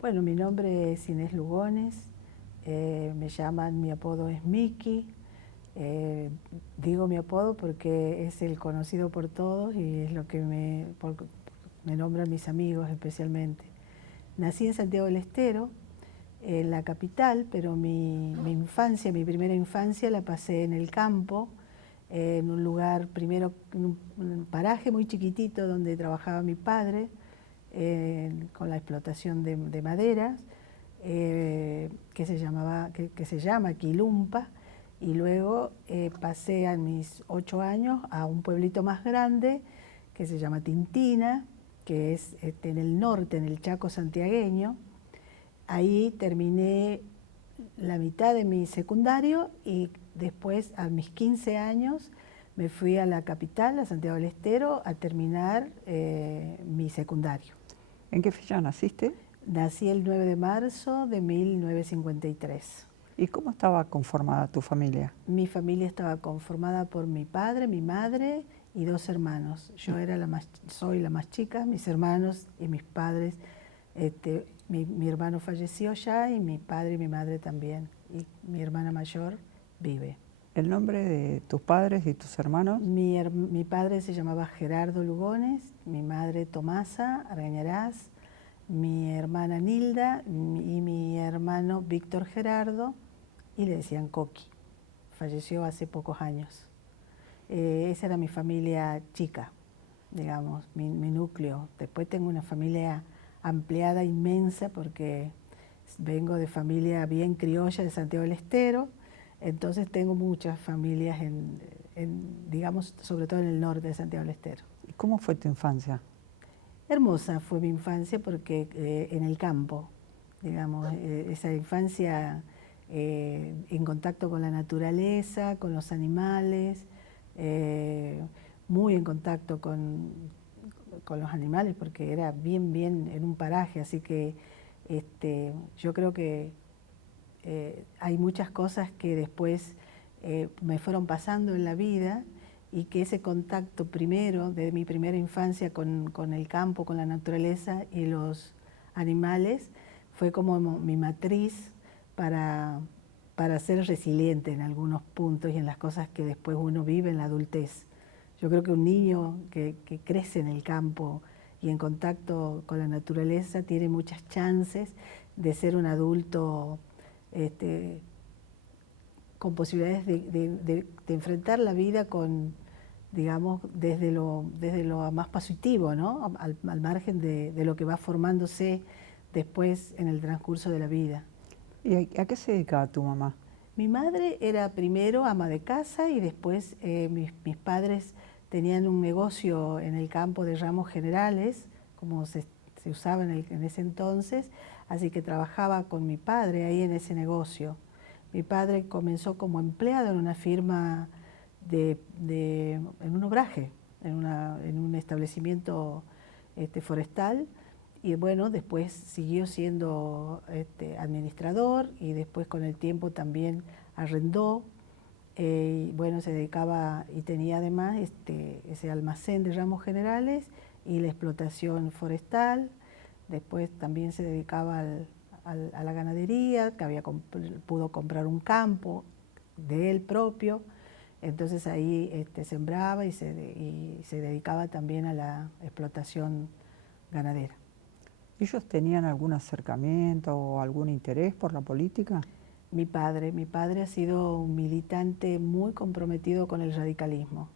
Bueno, mi nombre es Inés Lugones, me llaman, mi apodo es Miki. Digo mi apodo porque es el conocido por todos y es lo que me nombran mis amigos especialmente. Nací en Santiago del Estero, en la capital, pero mi primera infancia la pasé en el campo, en un lugar, primero en un paraje muy chiquitito donde trabajaba mi padre, con la explotación de maderas, que se llama Quilumpa, y luego pasé a mis 8 años a un pueblito más grande que se llama Tintina, que es en el norte, en el Chaco santiagueño. Ahí terminé la mitad de mi secundario y después, a mis 15 años, me fui a la capital, a Santiago del Estero, a terminar mi secundario. ¿En qué fecha naciste? Nací el 9 de marzo de 1953. ¿Y cómo estaba conformada tu familia? Mi familia estaba conformada por mi padre, mi madre y 2 hermanos. Yo soy la más chica, mis hermanos y mis padres. Mi hermano falleció ya y mi padre y mi madre también. Y mi hermana mayor vive. ¿El nombre de tus padres y tus hermanos? Mi padre se llamaba Gerardo Lugones, mi madre Tomasa Argañarás, mi hermana Nilda y mi hermano Víctor Gerardo, y le decían Coqui. Falleció hace pocos años. Esa era mi familia chica, digamos, mi núcleo. Después tengo una familia ampliada, inmensa, porque vengo de familia bien criolla de Santiago del Estero, entonces tengo muchas familias digamos, sobre todo en el norte de Santiago del Estero. ¿Y cómo fue tu infancia? Hermosa fue mi infancia porque en el campo, digamos, esa infancia en contacto con la naturaleza, con los animales, muy en contacto con los animales porque era bien en un paraje, así que yo creo que hay muchas cosas que después me fueron pasando en la vida y que ese contacto primero, de mi primera infancia con el campo, con la naturaleza y los animales, fue como mi matriz para ser resiliente en algunos puntos y en las cosas que después uno vive en la adultez. Yo creo que un niño que crece en el campo y en contacto con la naturaleza tiene muchas chances de ser un adulto con posibilidades de enfrentar la vida con, digamos, desde lo más positivo, ¿no? Al margen de lo que va formándose después en el transcurso de la vida. ¿Y a qué se dedicaba tu mamá? Mi madre era primero ama de casa y después mis padres tenían un negocio en el campo de ramos generales, como se usaba en ese entonces, así que trabajaba con mi padre ahí en ese negocio. Mi padre comenzó como empleado en una firma en un obraje, en un establecimiento forestal, y bueno, después siguió siendo administrador y después con el tiempo también arrendó. Y bueno, se dedicaba y tenía además ese almacén de ramos generales y la explotación forestal. Después también se dedicaba a la ganadería, que pudo comprar un campo de él propio. Entonces ahí sembraba y se dedicaba también a la explotación ganadera. ¿Ellos tenían algún acercamiento o algún interés por la política? Mi padre ha sido un militante muy comprometido con el radicalismo.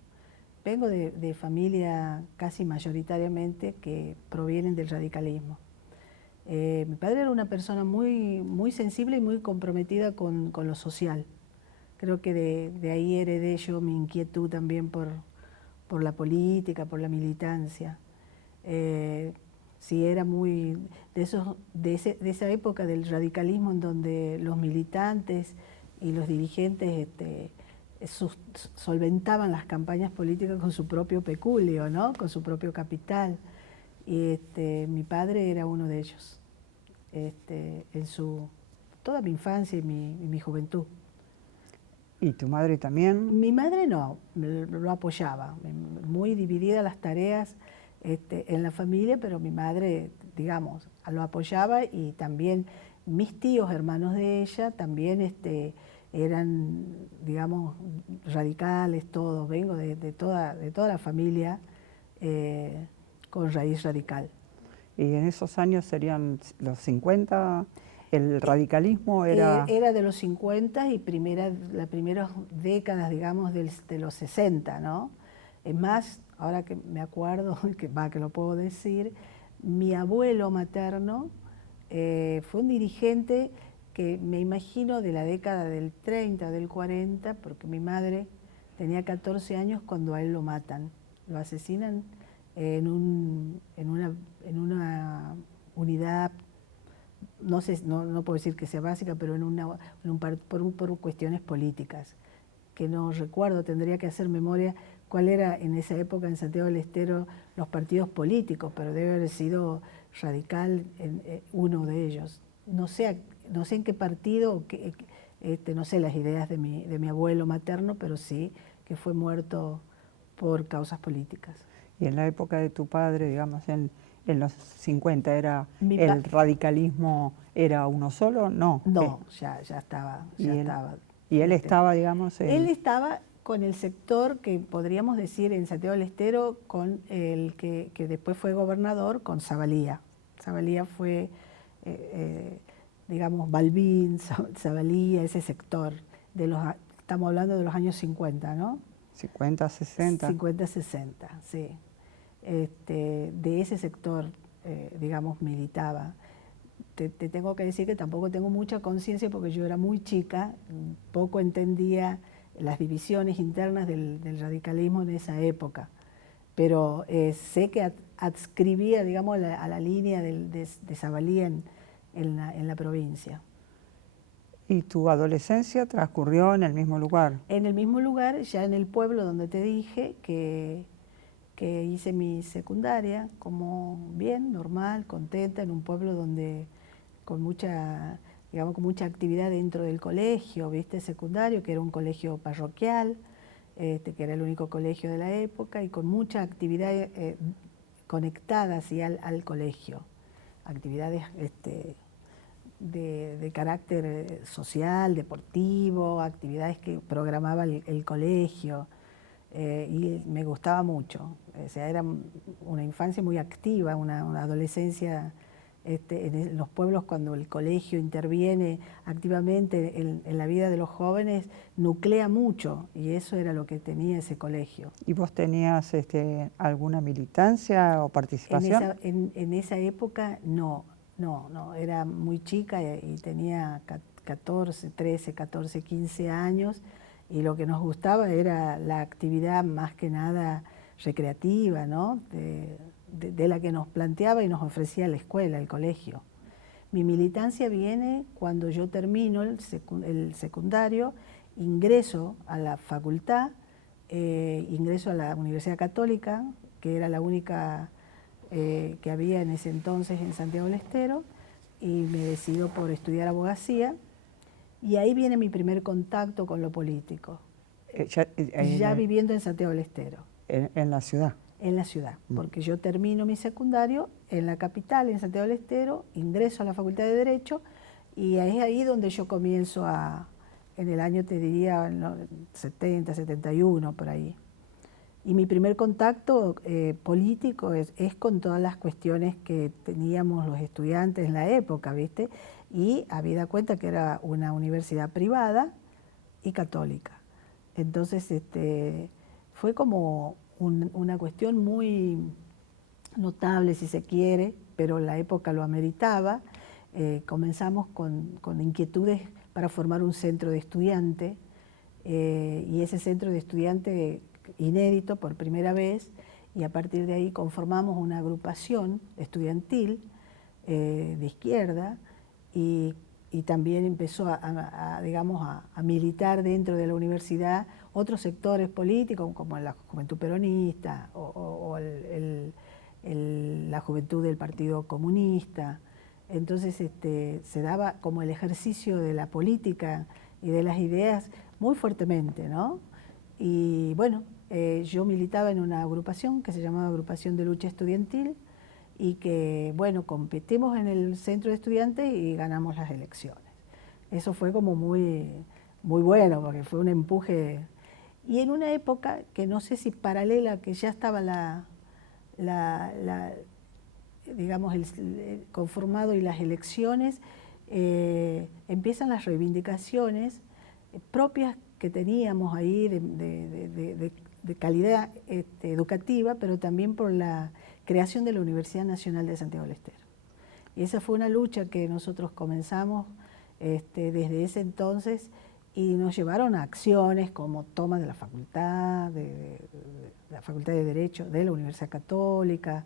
Vengo de familia casi mayoritariamente que provienen del radicalismo. Mi padre era una persona muy sensible y muy comprometida con lo social. Creo que de ahí heredé yo mi inquietud también por la política, por la militancia. Sí, era muy de esa época del radicalismo en donde los militantes y los dirigentes solventaban las campañas políticas con su propio peculio, ¿no? Con su propio capital. Y mi padre era uno de ellos, en toda mi infancia y mi juventud. ¿Y tu madre también? Mi madre no, lo apoyaba, muy divididas las tareas en la familia, pero mi madre, digamos, lo apoyaba, y también mis tíos, hermanos de ella, también eran, digamos, radicales todos. Vengo de toda la familia con raíz radical. Y en esos años serían los 50, el radicalismo era... Era de los 50 y las primeras décadas, digamos, de los 60, ¿no? Es más, ahora que me acuerdo, que lo puedo decir, mi abuelo materno fue un dirigente que me imagino de la década del 30, del 40, porque mi madre tenía 14 años cuando a él lo matan. Lo asesinan en una unidad, no sé, no puedo decir que sea básica, pero por cuestiones políticas, que no recuerdo, tendría que hacer memoria cuál era en esa época en Santiago del Estero los partidos políticos, pero debe haber sido radical uno de ellos. No sé en qué partido, no sé las ideas de mi abuelo materno, pero sí que fue muerto por causas políticas. Y en la época de tu padre, digamos, en los 50, ¿el radicalismo era uno solo? No. No, ya estaba. ¿Y él estaba, digamos? Él estaba con el sector que podríamos decir en Santiago del Estero, con el que después fue gobernador, con Zavalía. Zavalía fue, digamos, Balbín, Zavalía, ese sector. Estamos hablando de los años 50, ¿no? 50, 60. 50, 60, sí. De ese sector, digamos, militaba. Te tengo que decir que tampoco tengo mucha conciencia porque yo era muy chica, poco entendía las divisiones internas del radicalismo en esa época, pero sé que adscribía, digamos, a la línea de Zavalía en la provincia. ¿Y tu adolescencia transcurrió en el mismo lugar? En el mismo lugar, ya en el pueblo donde te dije que hice mi secundaria, como bien, normal, contenta, en un pueblo donde con mucha actividad dentro del colegio, ¿viste? Secundario, que era un colegio parroquial, que era el único colegio de la época, y con mucha actividad conectada así al colegio, actividades de carácter social, deportivo, actividades que programaba el colegio, y me gustaba mucho. O sea, era una infancia muy activa, una adolescencia. En los pueblos, cuando el colegio interviene activamente en la vida de los jóvenes, nuclea mucho, y eso era lo que tenía ese colegio. ¿Y vos tenías alguna militancia o participación? En esa época no, era muy chica y tenía 13, 14, 15 años, y lo que nos gustaba era la actividad más que nada recreativa, ¿no? De la que nos planteaba y nos ofrecía la escuela, el colegio. Mi militancia viene cuando yo termino el secundario, ingreso a la facultad, ingreso a la Universidad Católica, que era la única que había en ese entonces en Santiago del Estero, y me decido por estudiar abogacía, y ahí viene mi primer contacto con lo político, ya viviendo en Santiago del Estero. ¿En la ciudad? En la ciudad, porque yo termino mi secundario en la capital, en Santiago del Estero, ingreso a la Facultad de Derecho, y es ahí donde yo comienzo en el año, te diría, en los 70, 71, por ahí. Y mi primer contacto político es con todas las cuestiones que teníamos los estudiantes en la época, ¿viste? Y habida cuenta que era una universidad privada y católica. Entonces, fue como una cuestión muy notable, si se quiere, pero la época lo ameritaba. Comenzamos con inquietudes para formar un centro de estudiante, y ese centro de estudiante inédito por primera vez, y a partir de ahí conformamos una agrupación estudiantil de izquierda, y también empezó digamos, a militar dentro de la universidad otros sectores políticos, como la Juventud Peronista o la Juventud del Partido Comunista. Entonces se daba como el ejercicio de la política y de las ideas muy fuertemente, ¿no? Y bueno, yo militaba en una agrupación que se llamaba Agrupación de Lucha Estudiantil y que, bueno, competimos en el centro de estudiantes y ganamos las elecciones. Eso fue como muy bueno, porque fue un empuje. Y en una época que no sé si paralela, que ya estaba digamos, conformado y las elecciones, empiezan las reivindicaciones propias que teníamos ahí de calidad educativa, pero también por la creación de la Universidad Nacional de Santiago del Estero. Y esa fue una lucha que nosotros comenzamos desde ese entonces y nos llevaron a acciones como toma de la facultad, de la Facultad de Derecho de la Universidad Católica,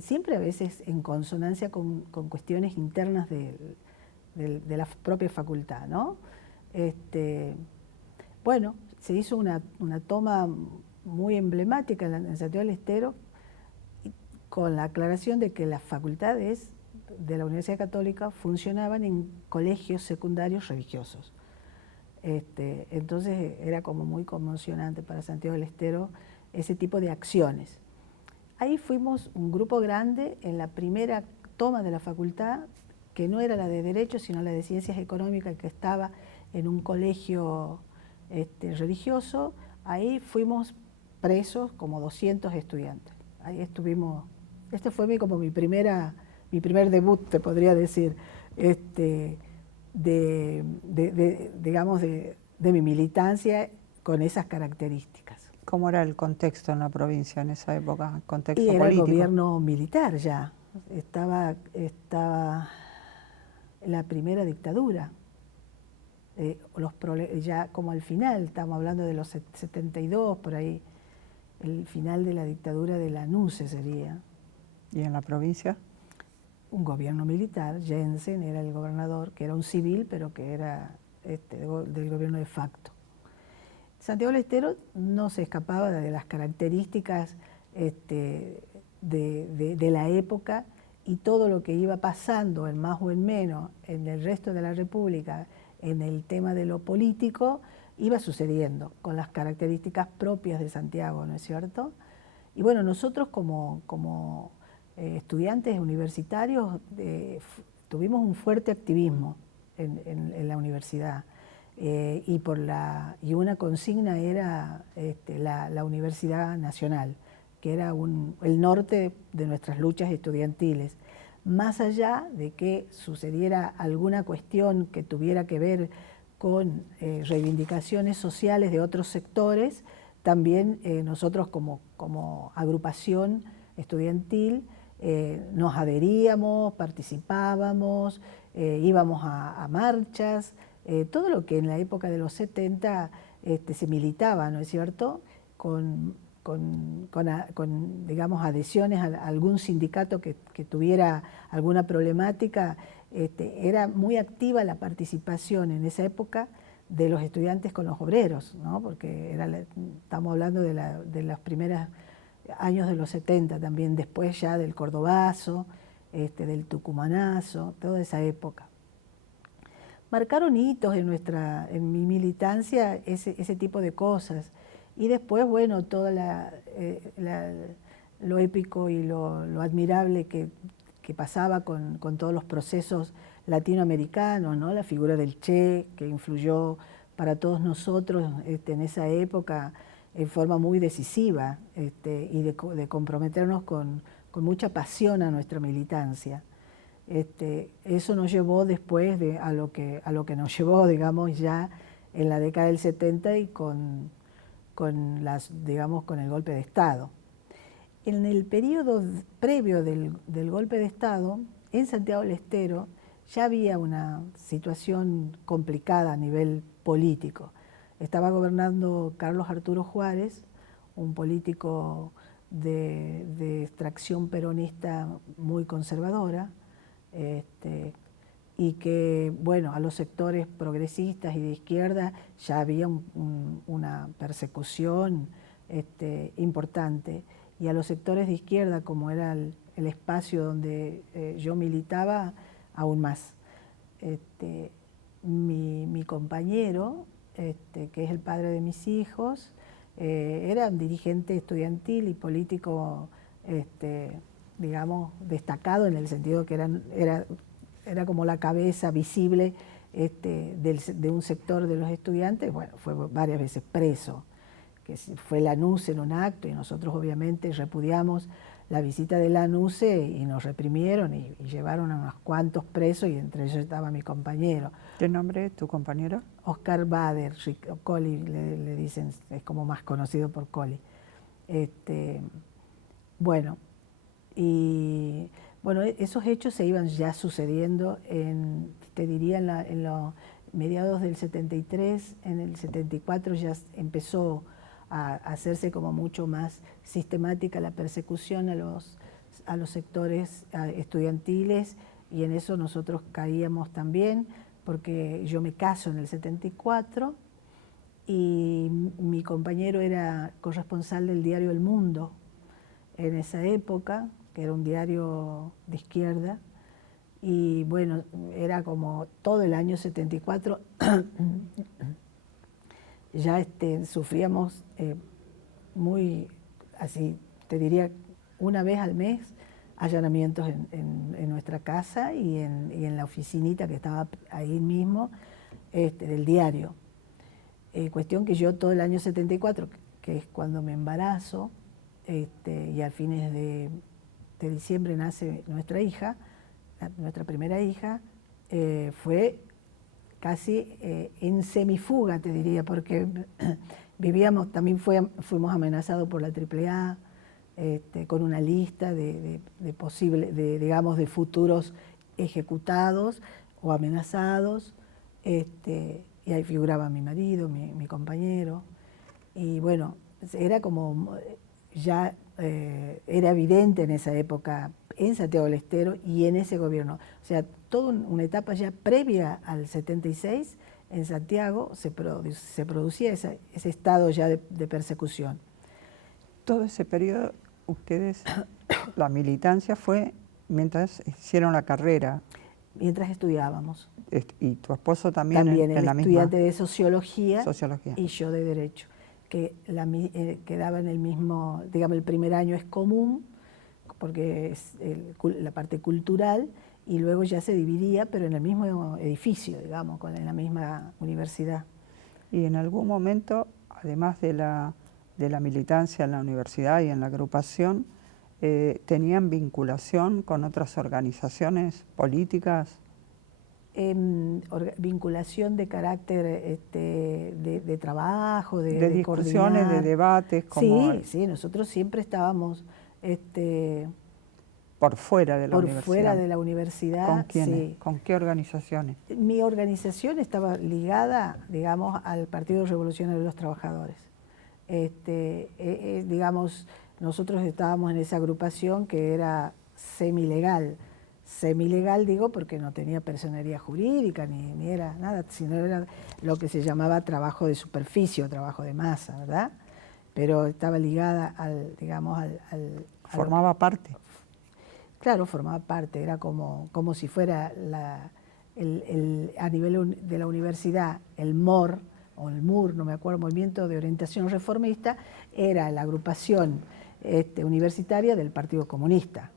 siempre a veces en consonancia con cuestiones internas de la propia facultad, ¿no? Bueno, se hizo una toma muy emblemática en Santiago del Estero con la aclaración de que las facultades de la Universidad Católica funcionaban en colegios secundarios religiosos. Entonces era como muy conmocionante para Santiago del Estero ese tipo de acciones. Ahí fuimos un grupo grande en la primera toma de la facultad, que no era la de Derecho, sino la de Ciencias Económicas, que estaba en un colegio religioso. Ahí fuimos presos como 200 estudiantes. Ahí estuvimos, fue como mi primer debut, te podría decir, digamos, de mi militancia con esas características. ¿Cómo era el contexto en la provincia en esa época? ¿El contexto y era político? El gobierno militar ya, estaba la primera dictadura, ya como al final, estamos hablando de los 72, por ahí, el final de la dictadura de la NUCE sería. ¿Y en la provincia? Un gobierno militar, Jensen era el gobernador, que era un civil, pero que era del gobierno de facto. Santiago del Estero no se escapaba de las características de la época y todo lo que iba pasando, en más o en menos, en el resto de la República, en el tema de lo político, iba sucediendo con las características propias de Santiago, ¿no es cierto? Y bueno, nosotros como estudiantes universitarios tuvimos un fuerte activismo en la universidad. Y una consigna era la Universidad Nacional, que era el norte de nuestras luchas estudiantiles. Más allá de que sucediera alguna cuestión que tuviera que ver con reivindicaciones sociales de otros sectores, también nosotros como agrupación estudiantil nos adheríamos, participábamos, íbamos a marchas, todo lo que en la época de los 70 se militaba, ¿no es cierto?, digamos, adhesiones a algún sindicato que tuviera alguna problemática. Era muy activa la participación en esa época de los estudiantes con los obreros, ¿no?, porque estamos hablando de los primeros años de los 70 también, después ya del cordobazo, del tucumanazo, toda esa época. Marcaron hitos en mi militancia ese tipo de cosas. Y después, bueno, todo lo épico y lo admirable que pasaba con todos los procesos latinoamericanos, ¿no? La figura del Che, que influyó para todos nosotros en esa época en forma muy decisiva, y de comprometernos con mucha pasión a nuestra militancia. Eso nos llevó después a lo que nos llevó, digamos, ya en la década del 70 y digamos, con el golpe de Estado. En el periodo previo del golpe de Estado, en Santiago del Estero ya había una situación complicada a nivel político. Estaba gobernando Arturo Juárez, un político de extracción peronista muy conservadora, y que, bueno, a los sectores progresistas y de izquierda ya había una persecución importante, y a los sectores de izquierda, como era el espacio donde yo militaba, aún más. Mi compañero, que es el padre de mis hijos, Era un dirigente estudiantil y político, digamos, destacado en el sentido que era como la cabeza visible de un sector de los estudiantes. Bueno, fue varias veces preso, que fue Lanuse en un acto y nosotros obviamente repudiamos la visita de Lanuse y nos reprimieron y llevaron a unos cuantos presos y entre ellos estaba mi compañero. ¿Qué nombre es tu compañero? Oscar Bader, Coli le dicen, es como más conocido por Coli. Bueno, y bueno, esos hechos se iban ya sucediendo te diría, en los mediados del 73, en el 74 ya empezó a hacerse como mucho más sistemática la persecución a los sectores estudiantiles, y en eso nosotros caíamos también, porque yo me caso en el 74 y mi compañero era corresponsal del diario El Mundo en esa época, que era un diario de izquierda, y bueno, era como todo el año 74 ya sufríamos muy, así te diría, una vez al mes allanamientos en nuestra casa y en la oficinita que estaba ahí mismo del diario. Cuestión que yo todo el año 74, que es cuando me embarazo, y a fines de diciembre nace nuestra hija, nuestra primera hija, fue casi en semifuga, te diría, porque vivíamos, también fuimos amenazados por la AAA, con una lista de digamos, de futuros ejecutados o amenazados, y ahí figuraba mi marido, mi compañero, y bueno, era como, ya era evidente en esa época en Santiago del Estero y en ese gobierno, o sea, toda una etapa ya previa al 76, en Santiago se producía ese estado ya de persecución. Todo ese periodo, ustedes, la militancia fue mientras hicieron la carrera. Mientras estudiábamos. ¿Y tu esposo también También en la misma? Estudiante de sociología y yo de Derecho, que quedaba en el mismo, digamos, el primer año es común, porque es la parte cultural, y luego ya se dividía, pero en el mismo edificio, digamos, en la misma universidad. Y en algún momento, además de la militancia en la universidad y en la agrupación, ¿tenían vinculación con otras organizaciones políticas? Vinculación de carácter de trabajo, de discusiones, coordinar. de debates. Como sí, nosotros siempre estábamos por fuera de la universidad. Por fuera de la universidad. ¿Con quiénes? Sí. ¿Con qué organizaciones? Mi organización estaba ligada, digamos, al Partido Revolucionario de los Trabajadores. Digamos, nosotros estábamos en esa agrupación que era semilegal. Semilegal digo porque no tenía personería jurídica ni era nada, sino era lo que se llamaba trabajo de superficie o trabajo de masa, ¿verdad? Pero estaba ligada digamos, ¿Formaba parte? Claro, formaba parte, era como si fuera a nivel de la universidad, el MOR, o el MUR, no me acuerdo, Movimiento de Orientación Reformista, era la agrupación universitaria del Partido Comunista.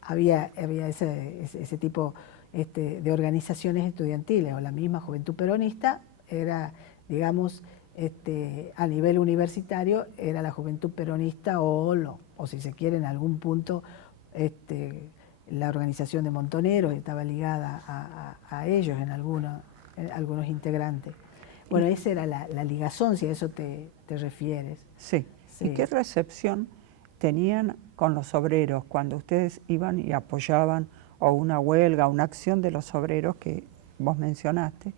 Había ese tipo de organizaciones estudiantiles, o la misma Juventud Peronista, era, digamos, a nivel universitario, era la Juventud Peronista o si se quiere, en algún punto, la organización de Montoneros estaba ligada a ellos en algunos integrantes. Bueno, esa era la ligazón, si a eso te refieres. Sí. ¿Y qué recepción tenían con los obreros cuando ustedes iban y apoyaban o una huelga, una acción de los obreros que vos mencionaste?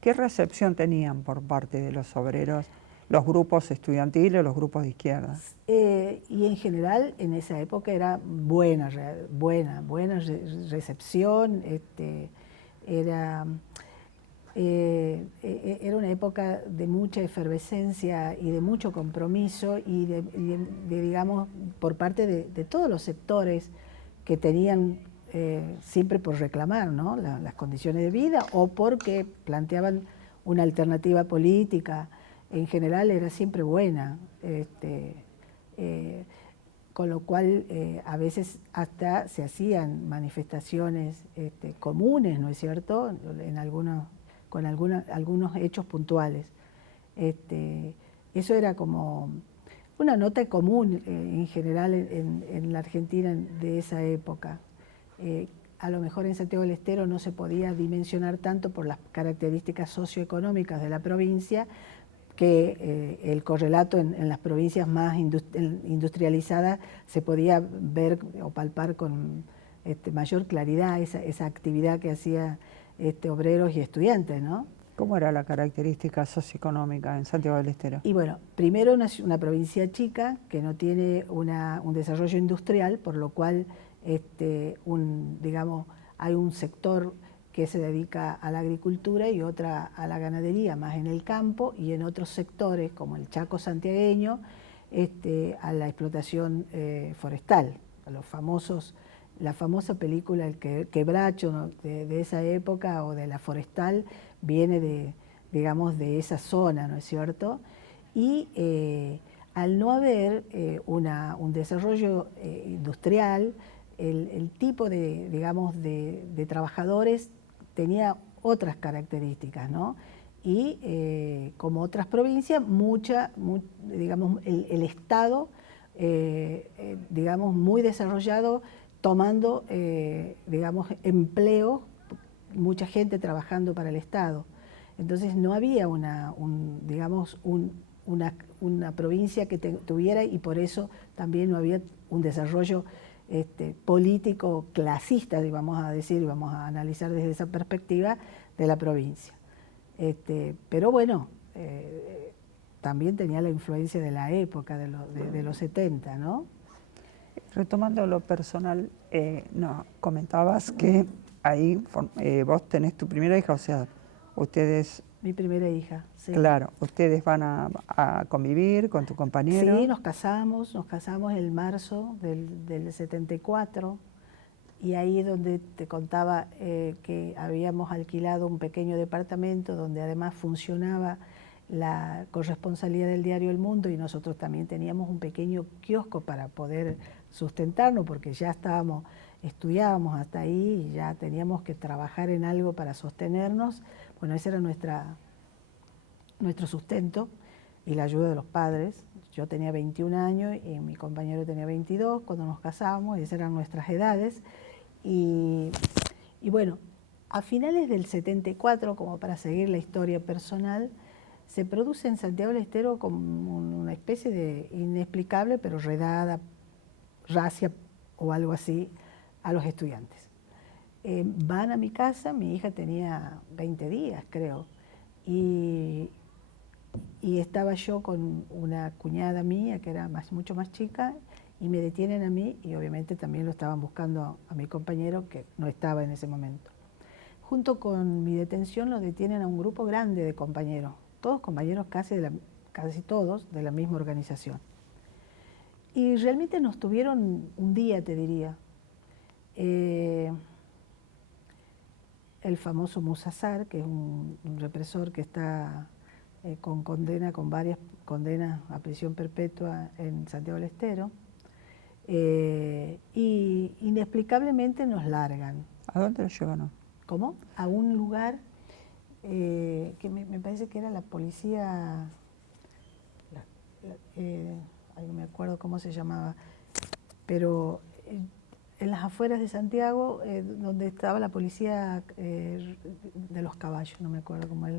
¿Qué recepción tenían por parte de los obreros, los grupos estudiantiles, los grupos de izquierda? Y en general en esa época era buena recepción, era una época de mucha efervescencia y de mucho compromiso y digamos, por parte de todos los sectores que tenían siempre por reclamar, ¿no?, las condiciones de vida o porque planteaban una alternativa política. en general era siempre buena, con lo cual a veces hasta se hacían manifestaciones comunes, ¿no es cierto?, con algunos hechos puntuales. Eso era como una nota común en general en la Argentina de esa época. A lo mejor en Santiago del Estero no se podía dimensionar tanto por las características socioeconómicas de la provincia, que el correlato en las provincias más industrializadas se podía ver o palpar con mayor claridad esa actividad que hacía obreros y estudiantes, ¿no? ¿Cómo era la característica socioeconómica en Santiago del Estero? Y bueno, primero una provincia chica que no tiene un desarrollo industrial, por lo cual digamos, hay un sector que se dedica a la agricultura y otra a la ganadería, más en el campo, y en otros sectores, como el Chaco santiagueño, a la explotación forestal, a la famosa película El Quebracho, ¿no?, de esa época, o de La Forestal, viene digamos, de esa zona, ¿no es cierto? Y al no haber un desarrollo industrial, el tipo digamos, de trabajadores tenía otras características, ¿no? Y como otras provincias, digamos, el Estado, digamos, muy desarrollado, tomando, digamos, empleo, mucha gente trabajando para el Estado. Entonces no había digamos, una provincia que tuviera, y por eso también no había un desarrollo político clasista, vamos a decir, y vamos a analizar desde esa perspectiva de la provincia. Pero bueno, también tenía la influencia de la época, de los 70, ¿no? Retomando lo personal, comentabas que ahí vos tenés tu primera hija, o sea, ustedes... Mi primera hija, sí. Claro, ustedes van a convivir con tu compañero. Sí, nos casamos en marzo del 74, y ahí es donde te contaba que habíamos alquilado un pequeño departamento donde además funcionaba la corresponsalía del diario El Mundo, y nosotros también teníamos un pequeño kiosco para poder sustentarnos, porque ya estudiábamos hasta ahí y ya teníamos que trabajar en algo para sostenernos. Bueno, ese era nuestro sustento y la ayuda de los padres. Yo tenía 21 años y mi compañero tenía 22 cuando nos casábamos, y esas eran nuestras edades. Y bueno, a finales del 74, como para seguir la historia personal, se produce en Santiago del Estero como una especie de inexplicable pero redada, racia o algo así, a los estudiantes. Van a mi casa, mi hija tenía 20 días, creo, y estaba yo con una cuñada mía que era mucho más chica, y me detienen a mí, y obviamente también lo estaban buscando a mi compañero, que no estaba en ese momento. Junto con mi detención lo detienen a un grupo grande de compañeros, todos compañeros casi todos de la misma organización. Y realmente nos tuvieron un día, te diría. El famoso Musazar, que es un represor que está con varias condenas a prisión perpetua en Santiago del Estero, y inexplicablemente nos largan. ¿A dónde lo llevaron? ¿Cómo? A un lugar que me parece que era la policía, no me acuerdo cómo se llamaba, pero en las afueras de Santiago, donde estaba la policía de los caballos, no me acuerdo cómo es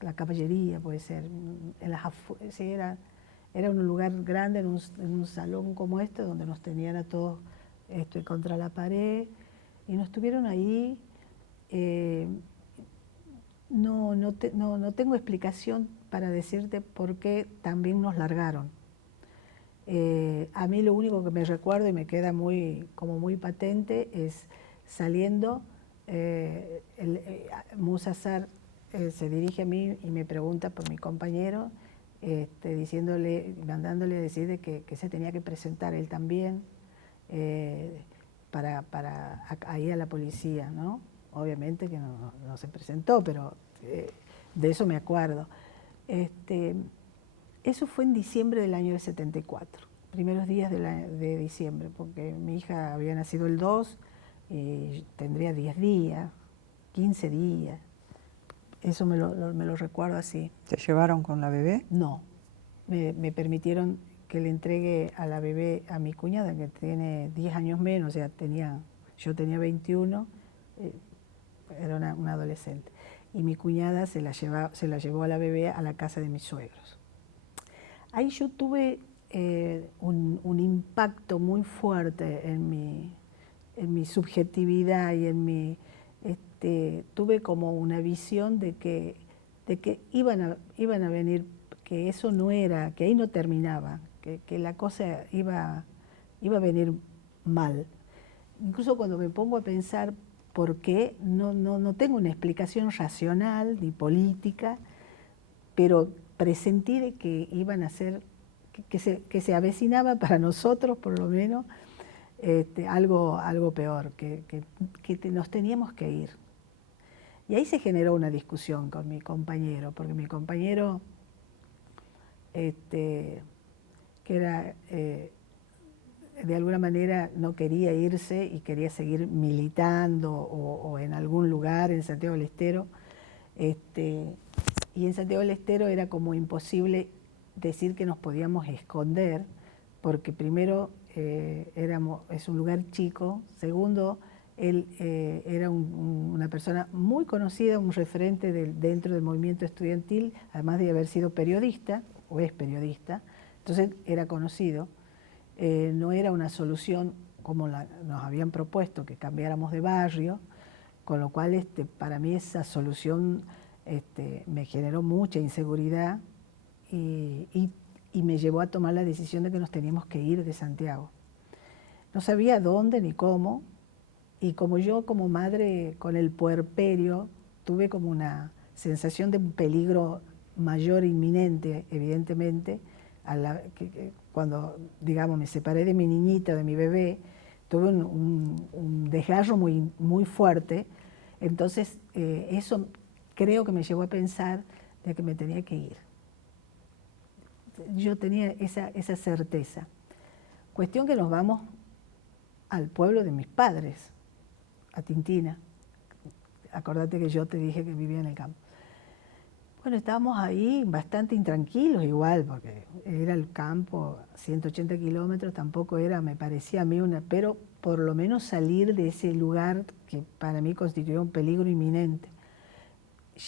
la caballería, puede ser. Sí, era un lugar grande, en un salón como este, donde nos tenían a todos contra la pared, y nos tuvieron ahí. No tengo explicación para decirte por qué también nos largaron. A mí lo único que me recuerdo y me queda muy patente es saliendo, Musazar se dirige a mí y me pregunta por mi compañero, mandándole a decir de que se tenía que presentar él también para ir a la policía, ¿no? Obviamente que no se presentó, pero de eso me acuerdo. Eso fue en diciembre del año 74, primeros días de diciembre, porque mi hija había nacido el 2 y tendría 10 días, 15 días. Eso me lo recuerdo así. ¿Te llevaron con la bebé? No, me permitieron que le entregue a la bebé a mi cuñada, que tiene 10 años menos, o sea, yo tenía 21, era una adolescente. Y mi cuñada se la llevó a la bebé a la casa de mis suegros. Ahí yo tuve un impacto muy fuerte en mi subjetividad y tuve como una visión de que iban a venir, que eso no era, que ahí no terminaba, que la cosa iba a venir mal. Incluso cuando me pongo a pensar por qué, no tengo una explicación racional ni política, pero presentí de que iban a ser, que se avecinaba para nosotros por lo menos algo peor, que nos teníamos que ir. Y ahí se generó una discusión con mi compañero, porque mi compañero, que era, de alguna manera no quería irse y quería seguir militando o en algún lugar en Santiago del Estero, y en Santiago del Estero era como imposible decir que nos podíamos esconder, porque primero es un lugar chico, segundo, él era una persona muy conocida, un referente dentro del movimiento estudiantil, además de haber sido periodista, o es periodista, entonces era conocido. No era una solución como nos habían propuesto, que cambiáramos de barrio, con lo cual para mí esa solución me generó mucha inseguridad y me llevó a tomar la decisión de que nos teníamos que ir de Santiago. No sabía dónde ni cómo, y como yo como madre con el puerperio tuve como una sensación de un peligro mayor inminente, evidentemente, cuando, digamos, me separé de mi niñita, de mi bebé, tuve un desgarro muy, muy fuerte. Entonces, eso creo que me llevó a pensar de que me tenía que ir. Yo tenía esa certeza. Cuestión que nos vamos al pueblo de mis padres, a Tintina. Acordate que yo te dije que vivía en el campo. Bueno, estábamos ahí bastante intranquilos igual, porque era el campo, 180 kilómetros, tampoco era, me parecía a mí pero por lo menos salir de ese lugar que para mí constituía un peligro inminente.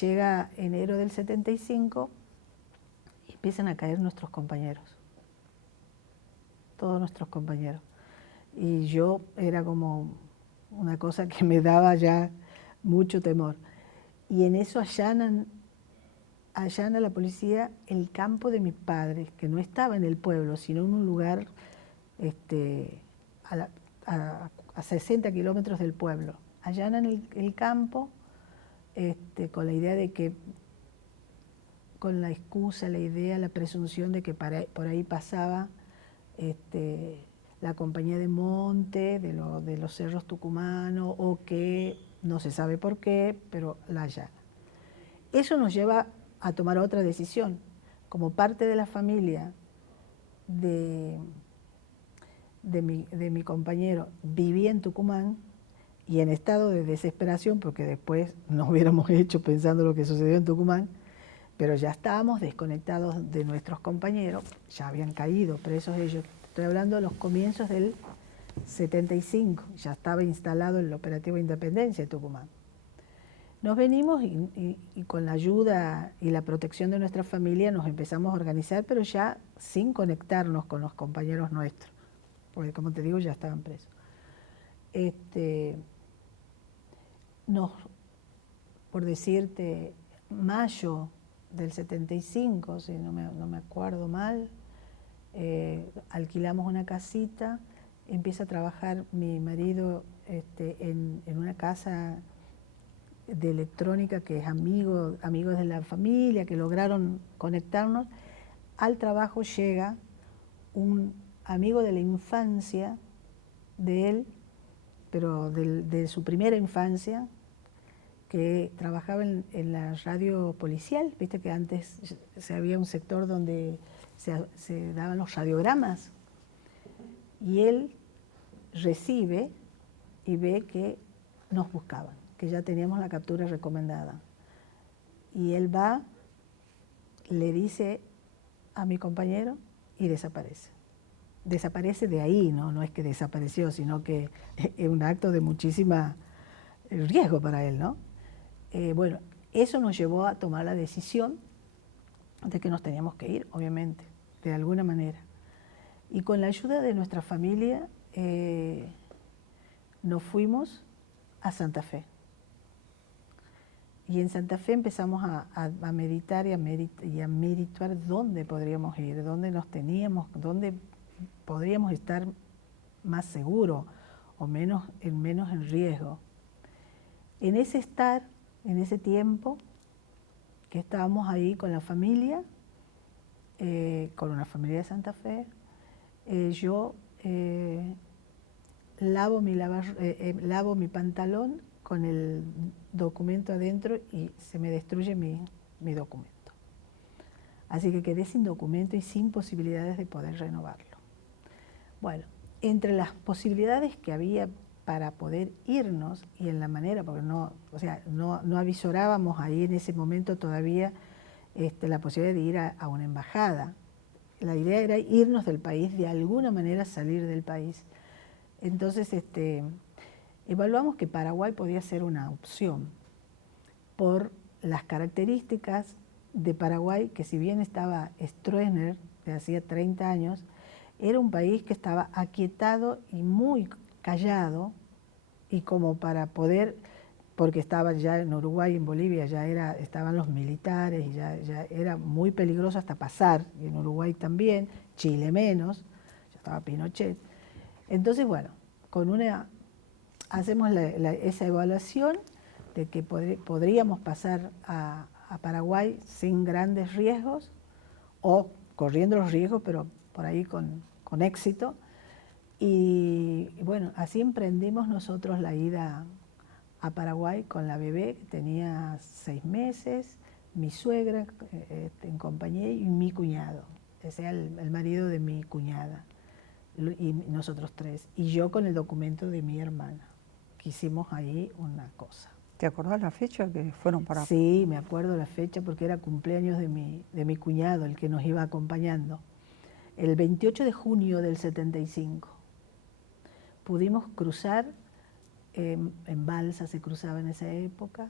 Llega enero del 75 y empiezan a caer nuestros compañeros, todos nuestros compañeros. Y yo era como una cosa que me daba ya mucho temor. Y en eso allana la policía el campo de mis padres, que no estaba en el pueblo, sino en un lugar a 60 kilómetros del pueblo. Allanan el campo con la idea de que, con la excusa, la idea, la presunción de que por ahí pasaba la compañía de monte, de los cerros tucumanos, o que no se sabe por qué, pero la allanan. Eso nos lleva a tomar otra decisión. Como parte de la familia de mi compañero vivía en Tucumán y en estado de desesperación, porque después nos hubiéramos hecho pensando lo que sucedió en Tucumán, pero ya estábamos desconectados de nuestros compañeros, ya habían caído presos ellos. Estoy hablando de los comienzos del 75, ya estaba instalado el operativo Independencia de Tucumán. Nos venimos y con la ayuda y la protección de nuestra familia nos empezamos a organizar, pero ya sin conectarnos con los compañeros nuestros, porque como te digo ya estaban presos. Por decirte, mayo del 75, si no me acuerdo mal, alquilamos una casita, empieza a trabajar mi marido en una casa de electrónica que es amigos de la familia, que lograron conectarnos. Al trabajo llega un amigo de la infancia de él, pero de su primera infancia, que trabajaba en la radio policial. Viste que antes había un sector donde se daban los radiogramas. Y él recibe y ve que nos buscaban, que ya teníamos la captura recomendada. Y él va, le dice a mi compañero y desaparece. Desaparece de ahí, no es que desapareció, sino que es un acto de muchísima riesgo para él, ¿no? Bueno, eso nos llevó a tomar la decisión de que nos teníamos que ir, obviamente, de alguna manera. Y con la ayuda de nuestra familia nos fuimos a Santa Fe. Y en Santa Fe empezamos a meditar y a medituar dónde podríamos ir, dónde dónde podríamos estar más seguros o menos en riesgo. En ese tiempo que estábamos ahí con la familia, con una familia de Santa Fe, yo lavo mi pantalón con el documento adentro y se me destruye mi documento. Así que quedé sin documento y sin posibilidades de poder renovarlo. Bueno, entre las posibilidades que había para poder irnos y en la manera, porque no avisorábamos ahí en ese momento todavía la posibilidad de ir a una embajada. La idea era irnos del país, de alguna manera salir del país. Entonces evaluamos que Paraguay podía ser una opción por las características de Paraguay, que si bien estaba Stroessner de hacía 30 años, era un país que estaba aquietado y muy callado, y como para poder, porque estaba ya en Uruguay y en Bolivia, estaban los militares y ya era muy peligroso hasta pasar, y en Uruguay también, Chile menos, ya estaba Pinochet. Entonces, bueno, hacemos esa evaluación de que podríamos pasar a Paraguay sin grandes riesgos o corriendo los riesgos, pero por ahí con éxito. Y bueno, así emprendimos nosotros la ida a Paraguay con la bebé, que tenía 6 meses, mi suegra en compañía y mi cuñado, ese era el marido de mi cuñada, y nosotros 3, y yo con el documento de mi hermana, que hicimos ahí una cosa. ¿Te acordás la fecha que fueron para...? Sí, me acuerdo la fecha porque era cumpleaños de mi cuñado, el que nos iba acompañando. El 28 de junio del 75. Pudimos cruzar, en balsa se cruzaba en esa época,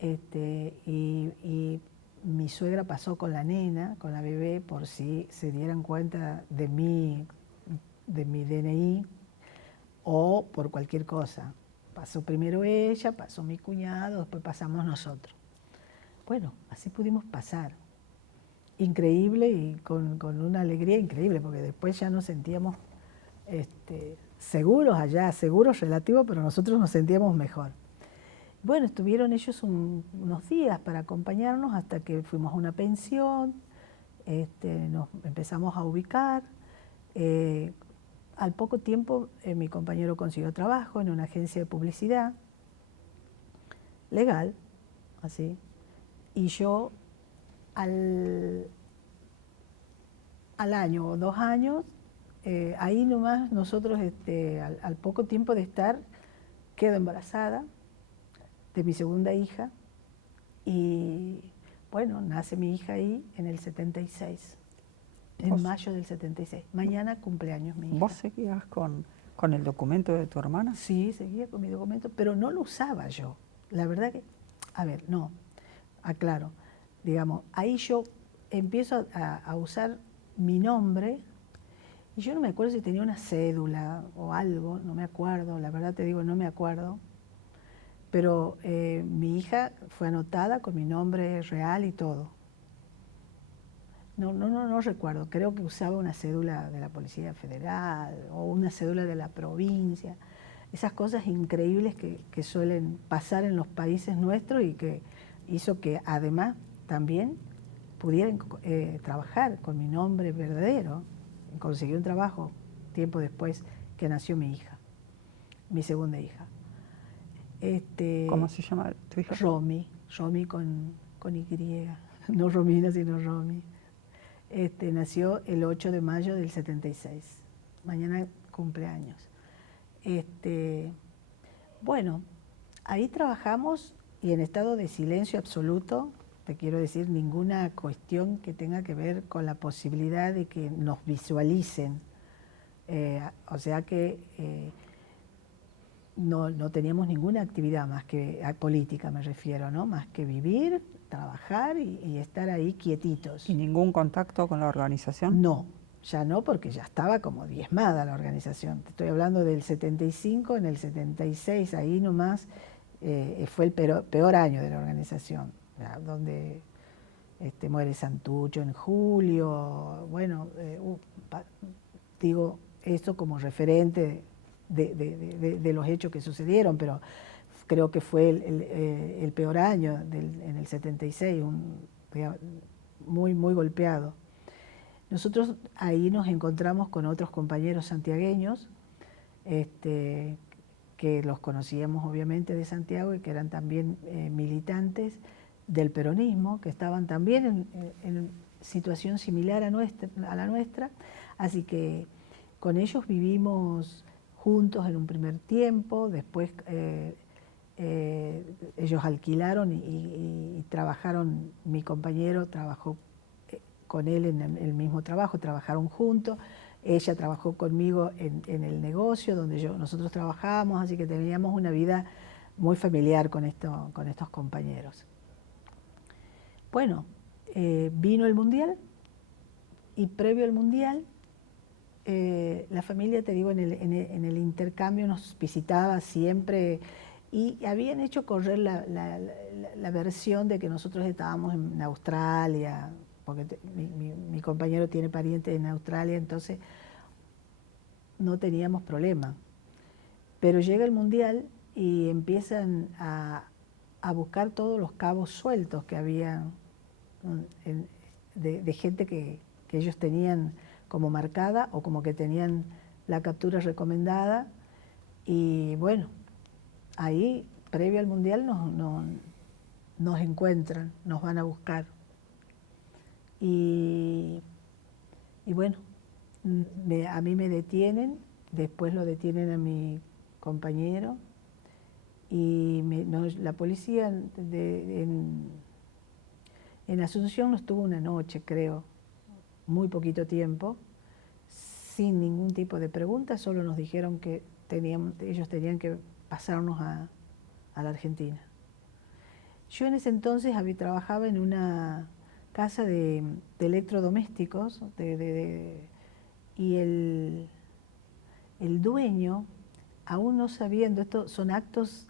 y mi suegra pasó con la nena, con la bebé, por si se dieran cuenta de mi DNI o por cualquier cosa. Pasó primero ella, pasó mi cuñado, después pasamos nosotros. Bueno, así pudimos pasar. Increíble y con una alegría increíble, porque después ya nos sentíamos seguros allá, seguros relativos, pero nosotros nos sentíamos mejor. Bueno, estuvieron ellos unos días para acompañarnos hasta que fuimos a una pensión, nos empezamos a ubicar. Al poco tiempo mi compañero consiguió trabajo en una agencia de publicidad, legal, así, y yo al año o 2 años, ahí nomás nosotros al poco tiempo de estar, quedo embarazada de mi segunda hija y bueno, nace mi hija ahí en el 76, en mayo del 76. Mañana cumpleaños mi hija. ¿Vos seguías con el documento de tu hermana? Sí, seguía con mi documento, pero no lo usaba yo. La verdad que, aclaro, digamos, ahí yo empiezo a usar mi nombre y yo no me acuerdo si tenía una cédula o algo, no me acuerdo, la verdad te digo, no me acuerdo, pero mi hija fue anotada con mi nombre real y todo. No recuerdo, creo que usaba una cédula de la Policía Federal o una cédula de la provincia, esas cosas increíbles que suelen pasar en los países nuestros y que hizo que además también pudieran trabajar con mi nombre verdadero. Conseguí un trabajo tiempo después que nació mi hija, mi segunda hija. ¿Cómo se llama tu hija? Romy con Y, no Romina, sino Romy. Nació el 8 de mayo del 76. Mañana cumpleaños. Bueno, ahí trabajamos y en estado de silencio absoluto, te quiero decir, ninguna cuestión que tenga que ver con la posibilidad de que nos visualicen. O sea que no teníamos ninguna actividad más que política, me refiero, ¿no? Más que vivir, trabajar y estar ahí quietitos. ¿Y ningún contacto con la organización? No, ya no, porque ya estaba como diezmada la organización. Te estoy hablando del 75, en el 76, ahí nomás fue el peor año de la organización, ¿ya? Donde muere Santucho en julio. Bueno, digo eso como referente de los hechos que sucedieron, pero creo que fue el peor año en el 76, muy, muy golpeado. Nosotros ahí nos encontramos con otros compañeros santiagueños, que los conocíamos obviamente de Santiago y que eran también militantes del peronismo, que estaban también en situación similar a la nuestra, así que con ellos vivimos juntos en un primer tiempo, después ellos alquilaron y trabajaron, mi compañero trabajó con él en el mismo trabajo, trabajaron juntos, ella trabajó conmigo en el negocio donde nosotros trabajábamos, así que teníamos una vida muy familiar con estos compañeros. Bueno, vino el Mundial y previo al Mundial, la familia, te digo, en el intercambio nos visitaba siempre y habían hecho correr la versión de que nosotros estábamos en Australia, porque mi compañero tiene parientes en Australia, entonces no teníamos problema. Pero llega el Mundial y empiezan a buscar todos los cabos sueltos que había de gente que ellos tenían como marcada o como que tenían la captura recomendada. Y bueno, ahí, previo al Mundial, nos encuentran, nos van a buscar. Y bueno, a mí me detienen, después lo detienen a mi compañero y la policía en Asunción nos tuvo una noche, creo, muy poquito tiempo, sin ningún tipo de pregunta, solo nos dijeron que ellos tenían que pasarnos a la Argentina. Yo en ese entonces trabajaba en una casa de electrodomésticos y el dueño, aún no sabiendo, estos son actos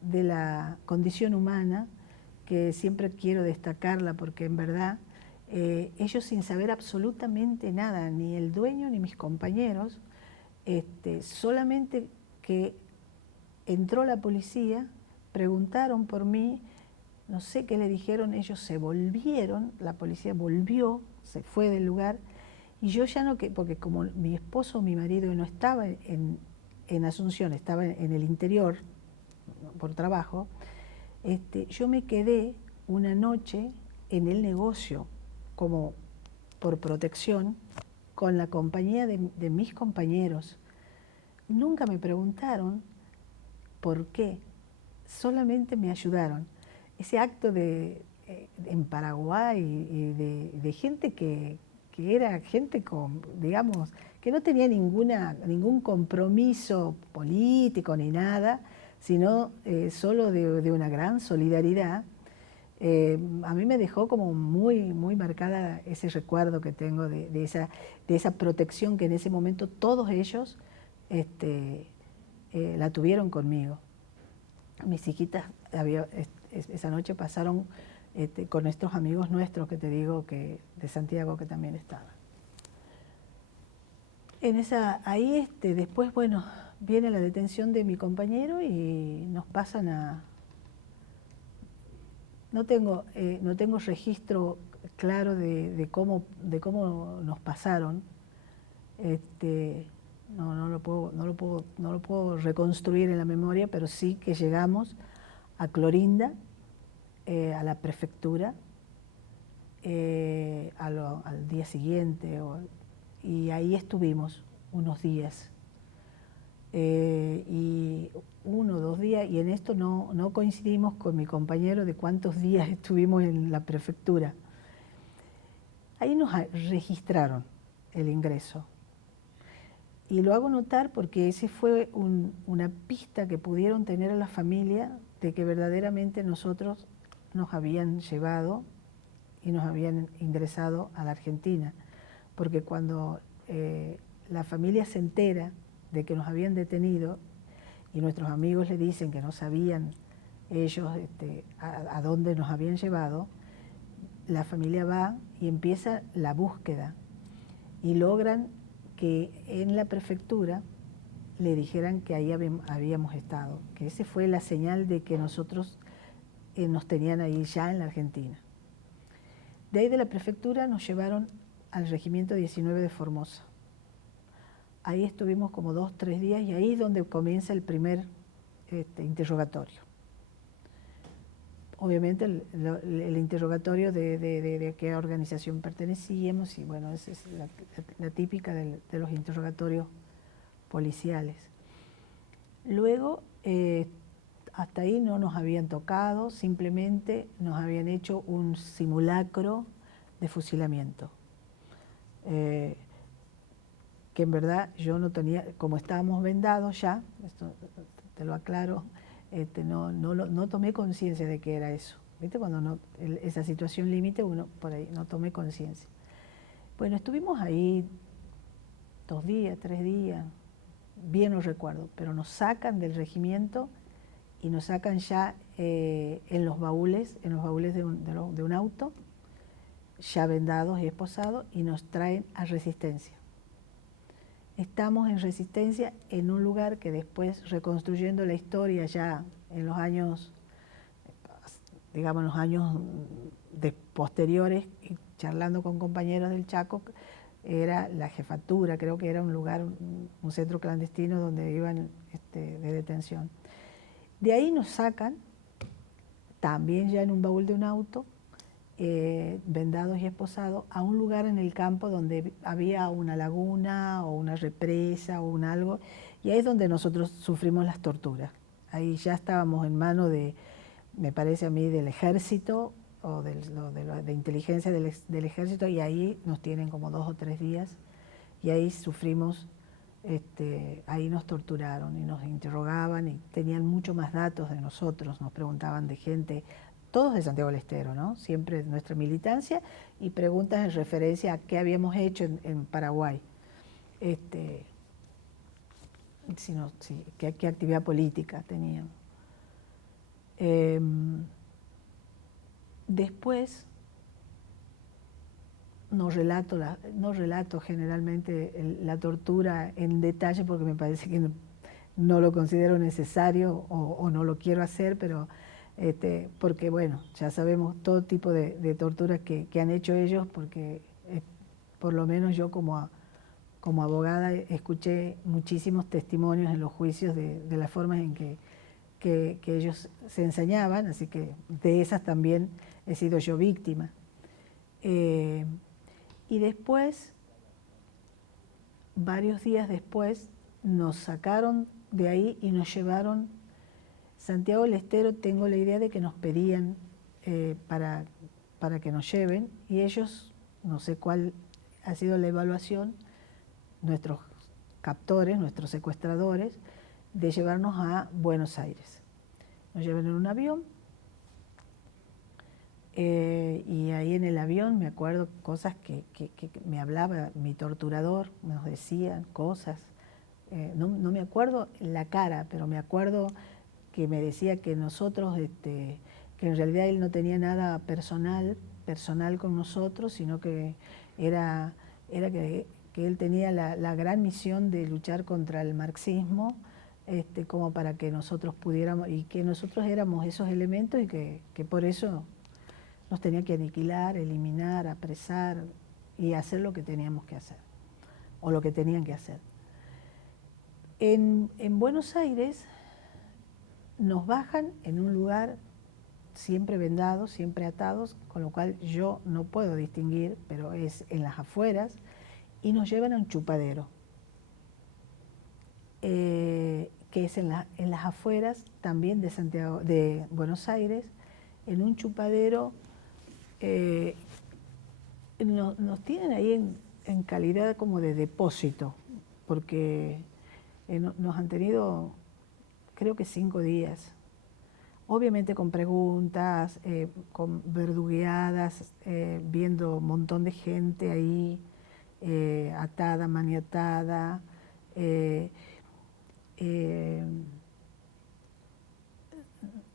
de la condición humana, que siempre quiero destacarla porque en verdad ellos sin saber absolutamente nada, ni el dueño ni mis compañeros, solamente que entró la policía, preguntaron por mí, no sé qué le dijeron, ellos se volvieron, la policía volvió, se fue del lugar, y yo ya no, porque como mi esposo, mi marido, no estaba en Asunción, estaba en el interior por trabajo, yo me quedé una noche en el negocio como por protección con la compañía de mis compañeros. Nunca me preguntaron por qué, solamente me ayudaron. Ese acto en Paraguay y de gente que era gente digamos, que no tenía ningún compromiso político ni nada, sino solo de una gran solidaridad, a mí me dejó como muy, muy marcada ese recuerdo que tengo de esa protección que en ese momento todos ellos la tuvieron conmigo. Mis hijitas esa noche pasaron con estos amigos nuestros que te digo que de Santiago que también estaban. Ahí después, bueno, viene la detención de mi compañero y nos pasan a... No tengo registro claro de cómo nos pasaron. no lo puedo reconstruir en la memoria, pero sí que llegamos a Clorinda, a la prefectura, al día siguiente, y ahí estuvimos unos días. Y 1 o 2 días, y en esto no coincidimos con mi compañero de cuántos días estuvimos en la prefectura. Ahí nos registraron el ingreso. Y lo hago notar porque ese fue una pista que pudieron tener a la familia de que verdaderamente nosotros nos habían llevado y nos habían ingresado a la Argentina. Porque cuando la familia se entera de que nos habían detenido y nuestros amigos le dicen que no sabían ellos a dónde nos habían llevado, la familia va y empieza la búsqueda y logran que en la prefectura le dijeran que ahí habíamos estado, que esa fue la señal de que nosotros nos tenían ahí ya en la Argentina. De ahí de la prefectura nos llevaron al Regimiento 19 de Formosa. Ahí estuvimos como 2 o 3 días y ahí es donde comienza el primer interrogatorio. Obviamente el interrogatorio de qué organización pertenecíamos y bueno, esa es la típica de los interrogatorios policiales. Luego, hasta ahí no nos habían tocado, simplemente nos habían hecho un simulacro de fusilamiento. Que en verdad yo no tenía, como estábamos vendados ya, esto te lo aclaro, no tomé conciencia de que era eso. ¿Viste? Cuando esa situación límite, uno por ahí no tomé conciencia. Bueno, estuvimos ahí 2 días, 3 días, bien no recuerdo, pero nos sacan del regimiento y nos sacan ya en los baúles de un auto, ya vendados y esposados, y nos traen a Resistencia. Estamos en Resistencia en un lugar que después, reconstruyendo la historia ya en los años, digamos, los años posteriores, y charlando con compañeros del Chaco, era la jefatura, creo que era un lugar, un centro clandestino donde iban de detención. De ahí nos sacan, también ya en un baúl de un auto, vendados y esposados, a un lugar en el campo donde había una laguna o una represa o un algo, y ahí es donde nosotros sufrimos las torturas. Ahí ya estábamos en manos de, me parece a mí, del ejército o de inteligencia del ejército, y ahí nos tienen como 2 o 3 días, y ahí sufrimos, ahí nos torturaron y nos interrogaban y tenían mucho más datos de nosotros, nos preguntaban de gente, todos de Santiago del Estero, ¿no? Siempre nuestra militancia, y preguntas en referencia a qué habíamos hecho en Paraguay. Qué actividad política teníamos. Después, no relato generalmente la tortura en detalle porque me parece que no lo considero necesario o no lo quiero hacer, pero porque bueno, ya sabemos todo tipo de torturas que han hecho ellos, porque por lo menos yo como abogada escuché muchísimos testimonios en los juicios de las formas en que ellos se ensañaban, así que de esas también he sido yo víctima. Y después, varios días después, nos sacaron de ahí y nos llevaron. Santiago del Estero, tengo la idea de que nos pedían para que nos lleven, y ellos, no sé cuál ha sido la evaluación, nuestros captores, nuestros secuestradores, de llevarnos a Buenos Aires. Nos llevan en un avión, y ahí en el avión me acuerdo cosas que me hablaba mi torturador, nos decían cosas, no me acuerdo la cara, pero me acuerdo que me decía que nosotros, que en realidad él no tenía nada personal con nosotros, sino que era que él tenía la gran misión de luchar contra el marxismo, como para que nosotros pudiéramos, y que nosotros éramos esos elementos, y que por eso nos tenía que aniquilar, eliminar, apresar y hacer lo que teníamos que hacer, o lo que tenían que hacer. En Buenos Aires nos bajan en un lugar siempre vendados, siempre atados, con lo cual yo no puedo distinguir, pero es en las afueras, y nos llevan a un chupadero, que es en las afueras también de Santiago, de Buenos Aires, en un chupadero. Nos tienen ahí en calidad como de depósito, porque nos han tenido, creo que 5 días. Obviamente con preguntas, con verdugueadas, viendo un montón de gente ahí, atada, maniatada.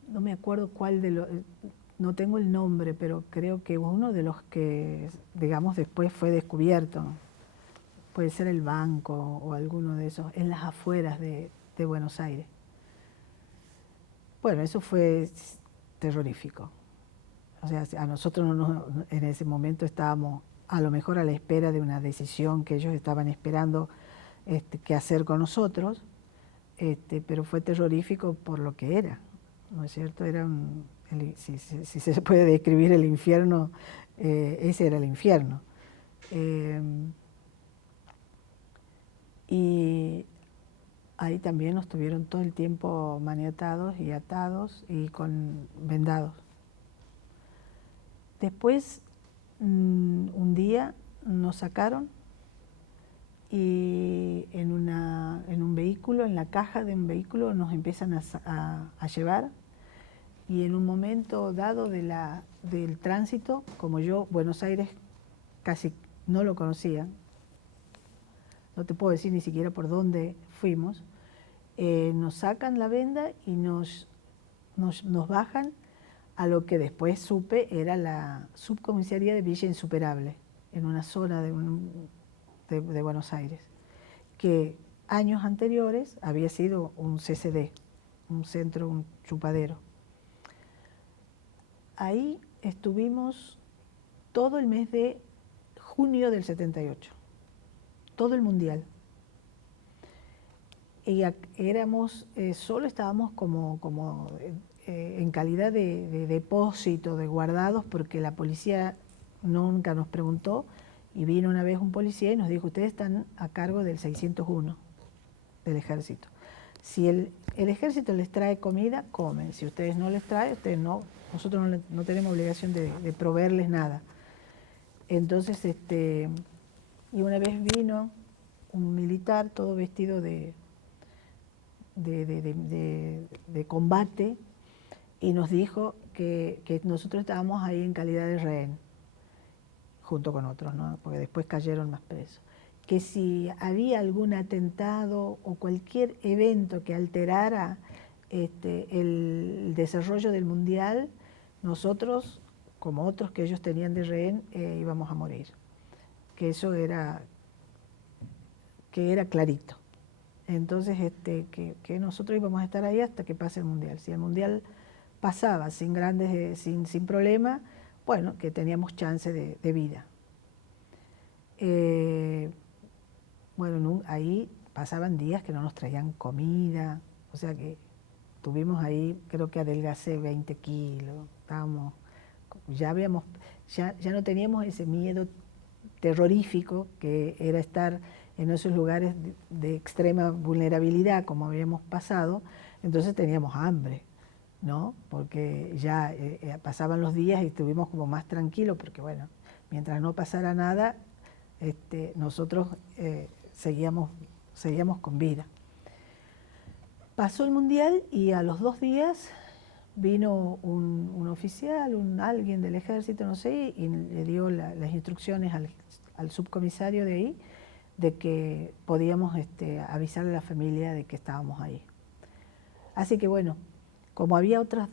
No me acuerdo cuál de los, no tengo el nombre, pero creo que uno de los que, digamos, después fue descubierto, puede ser el banco o alguno de esos, en las afueras de Buenos Aires. Bueno, eso fue terrorífico. O sea, a nosotros en ese momento estábamos a lo mejor a la espera de una decisión que ellos estaban esperando qué hacer con nosotros, pero fue terrorífico por lo que era, ¿no es cierto? Era si se puede describir el infierno, ese era el infierno. Y ahí también nos tuvieron todo el tiempo maniatados y atados y vendados. Después, un día nos sacaron y en un vehículo, en la caja de un vehículo, nos empiezan a llevar, y en un momento dado del tránsito, como yo Buenos Aires casi no lo conocía, no te puedo decir ni siquiera por dónde fuimos, nos sacan la venda y nos bajan a lo que después supe era la subcomisaría de Villa Insuperable, en una zona de Buenos Aires, que años anteriores había sido un CCD, un centro, un chupadero. Ahí estuvimos todo el mes de junio del 78, todo el mundial. Y solo estábamos como en calidad de depósito, de guardados, porque la policía nunca nos preguntó, y vino una vez un policía y nos dijo: ustedes están a cargo del 601 del ejército. Si el ejército les trae comida, comen. Si ustedes no les traen, nosotros no tenemos obligación de proveerles nada. Entonces, y una vez vino un militar todo vestido de combate y nos dijo que nosotros estábamos ahí en calidad de rehén, junto con otros, ¿no? Porque después cayeron más presos. Que si había algún atentado o cualquier evento que alterara el desarrollo del mundial, nosotros, como otros que ellos tenían de rehén, íbamos a morir. Que eso era clarito. Entonces, que nosotros íbamos a estar ahí hasta que pase el mundial. Si el mundial pasaba sin problema, bueno, que teníamos chance de vida. Bueno, ahí pasaban días que no nos traían comida, o sea que tuvimos ahí, creo que adelgacé 20 kilos, ya no teníamos ese miedo terrorífico que era estar en esos lugares de extrema vulnerabilidad como habíamos pasado, entonces teníamos hambre, ¿no? Porque ya pasaban los días y estuvimos como más tranquilos, porque bueno, mientras no pasara nada, nosotros seguíamos con vida. Pasó el mundial y a los 2 días vino un oficial, alguien del ejército, no sé, y le dio las instrucciones al subcomisario de ahí de que podíamos avisarle a la familia de que estábamos ahí. Así que bueno, como había otras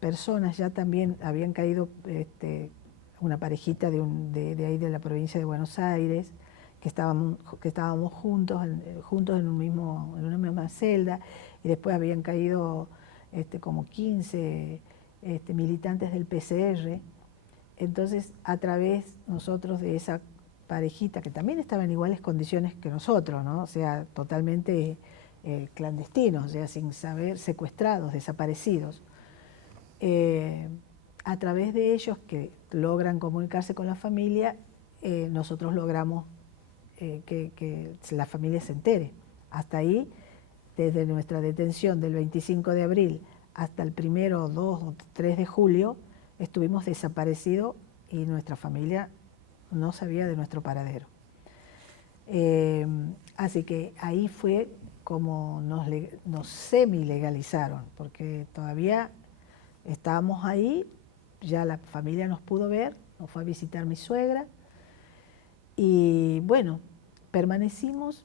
personas, ya también habían caído una parejita de ahí de la provincia de Buenos Aires, que estábamos juntos en una misma celda, y después habían caído como 15 militantes del PCR. Entonces, a través nosotros de esa parejita que también estaba en iguales condiciones que nosotros, ¿no? O sea, totalmente clandestinos, o sea, sin saber, secuestrados, desaparecidos. A través de ellos que logran comunicarse con la familia, nosotros logramos que la familia se entere. Hasta ahí, desde nuestra detención del 25 de abril hasta el 1, 2 o 3 de julio, estuvimos desaparecidos y nuestra familia no sabía de nuestro paradero. Así que ahí fue como nos semi-legalizaron, porque todavía estábamos ahí, ya la familia nos pudo ver, nos fue a visitar mi suegra, y bueno, permanecimos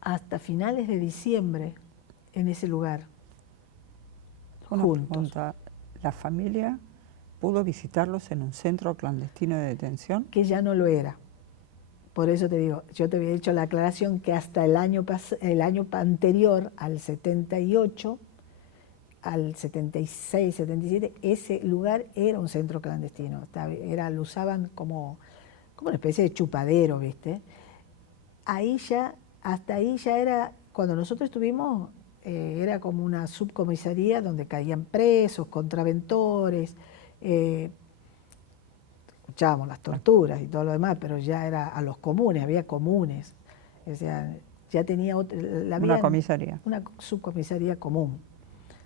hasta finales de diciembre en ese lugar, Una juntos. pregunta, ¿la familia pudo visitarlos en un centro clandestino de detención? Que ya no lo era. Por eso te digo, yo te había hecho la aclaración que hasta el año anterior, al 78, al 76, 77, ese lugar era un centro clandestino. Lo usaban como una especie de chupadero, ¿viste? Ahí ya, hasta ahí ya era, cuando nosotros estuvimos, era como una subcomisaría donde caían presos, contraventores, escuchábamos las torturas y todo lo demás, pero ya era a los comunes, había comunes. O sea, ya tenía Una comisaría. Una subcomisaría común,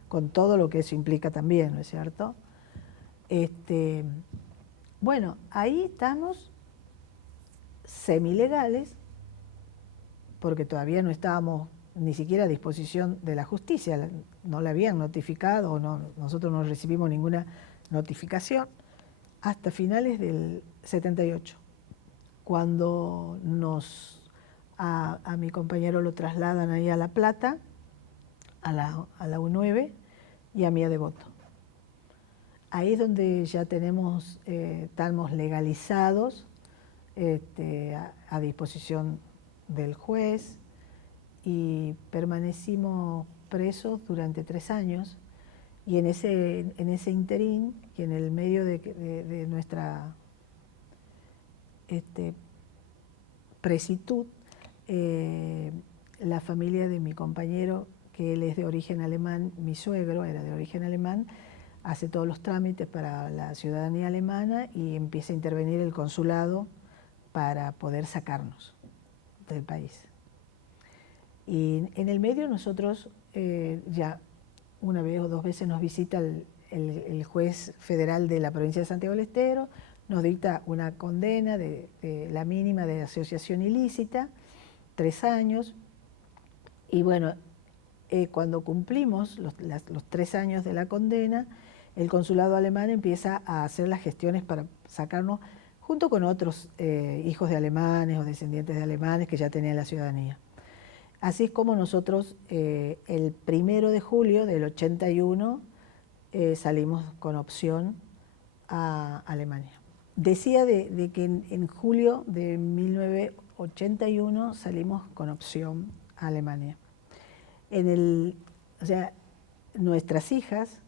con todo lo que eso implica también, ¿no es cierto? Bueno, ahí estamos semilegales, porque todavía no estábamos ni siquiera a disposición de la justicia, no la habían notificado, nosotros no recibimos ninguna notificación, hasta finales del 78, cuando a mi compañero lo trasladan ahí a La Plata, a la U9, y a mí a Devoto. Ahí es donde ya estamos legalizados, a disposición del juez, y permanecimos presos durante 3 años, y en ese interín, y en el medio de nuestra presitud, la familia de mi compañero, que él es de origen alemán, mi suegro era de origen alemán, hace todos los trámites para la ciudadanía alemana y empieza a intervenir el consulado para poder sacarnos del país. Y en el medio nosotros ya una vez o 2 veces nos visita el juez federal de la provincia de Santiago del Estero, nos dicta una condena de la mínima de asociación ilícita, 3 años, y bueno, cuando cumplimos los 3 años de la condena, el consulado alemán empieza a hacer las gestiones para sacarnos, junto con otros hijos de alemanes o descendientes de alemanes que ya tenían la ciudadanía. Así es como nosotros el 1 de julio del 81 salimos con opción a Alemania. Decía de que en julio de 1981 salimos con opción a Alemania. O sea, nuestras hijas,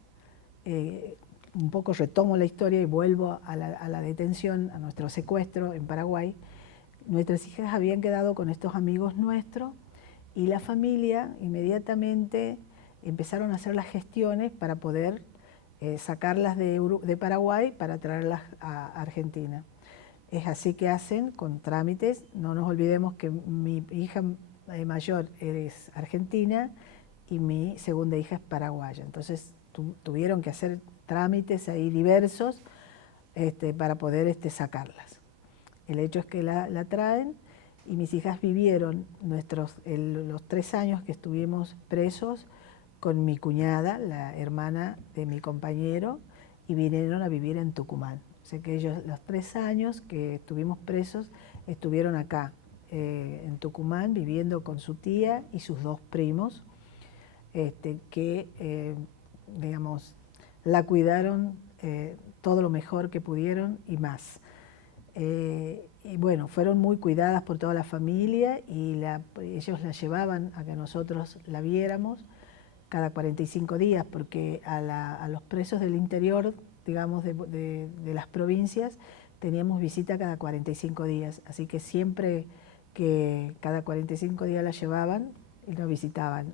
un poco retomo la historia y vuelvo a la detención, a nuestro secuestro en Paraguay. Nuestras hijas habían quedado con estos amigos nuestros y la familia inmediatamente empezaron a hacer las gestiones para poder sacarlas de Paraguay para traerlas a Argentina. Es así que hacen con trámites. No nos olvidemos que mi hija mayor es argentina y mi segunda hija es paraguaya. Entonces tuvieron que hacer trámites ahí diversos para poder sacarlas. El hecho es que la traen y mis hijas vivieron los 3 años que estuvimos presos con mi cuñada, la hermana de mi compañero, y vinieron a vivir en Tucumán. O sea que ellos los 3 años que estuvimos presos estuvieron acá, en Tucumán, viviendo con su tía y sus 2 primos, que, digamos, la cuidaron todo lo mejor que pudieron y más. Y bueno, fueron muy cuidadas por toda la familia y ellos la llevaban a que nosotros la viéramos cada 45 días, porque a los presos del interior, digamos, de las provincias, teníamos visita cada 45 días, así que siempre que cada 45 días la llevaban y nos visitaban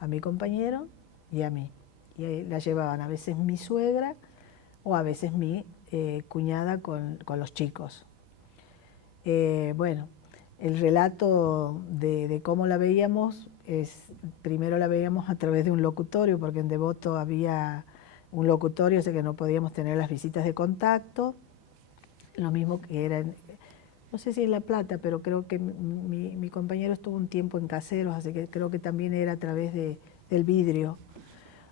a mi compañero y a mí. Y la llevaban a veces mi suegra o a veces mi cuñada con los chicos. Bueno, el relato de cómo la veíamos primero la veíamos a través de un locutorio, porque en Devoto había un locutorio, o sea que no podíamos tener las visitas de contacto, lo mismo que era, no sé si en La Plata, pero creo que mi compañero estuvo un tiempo en Caseros, así que creo que también era a través del vidrio,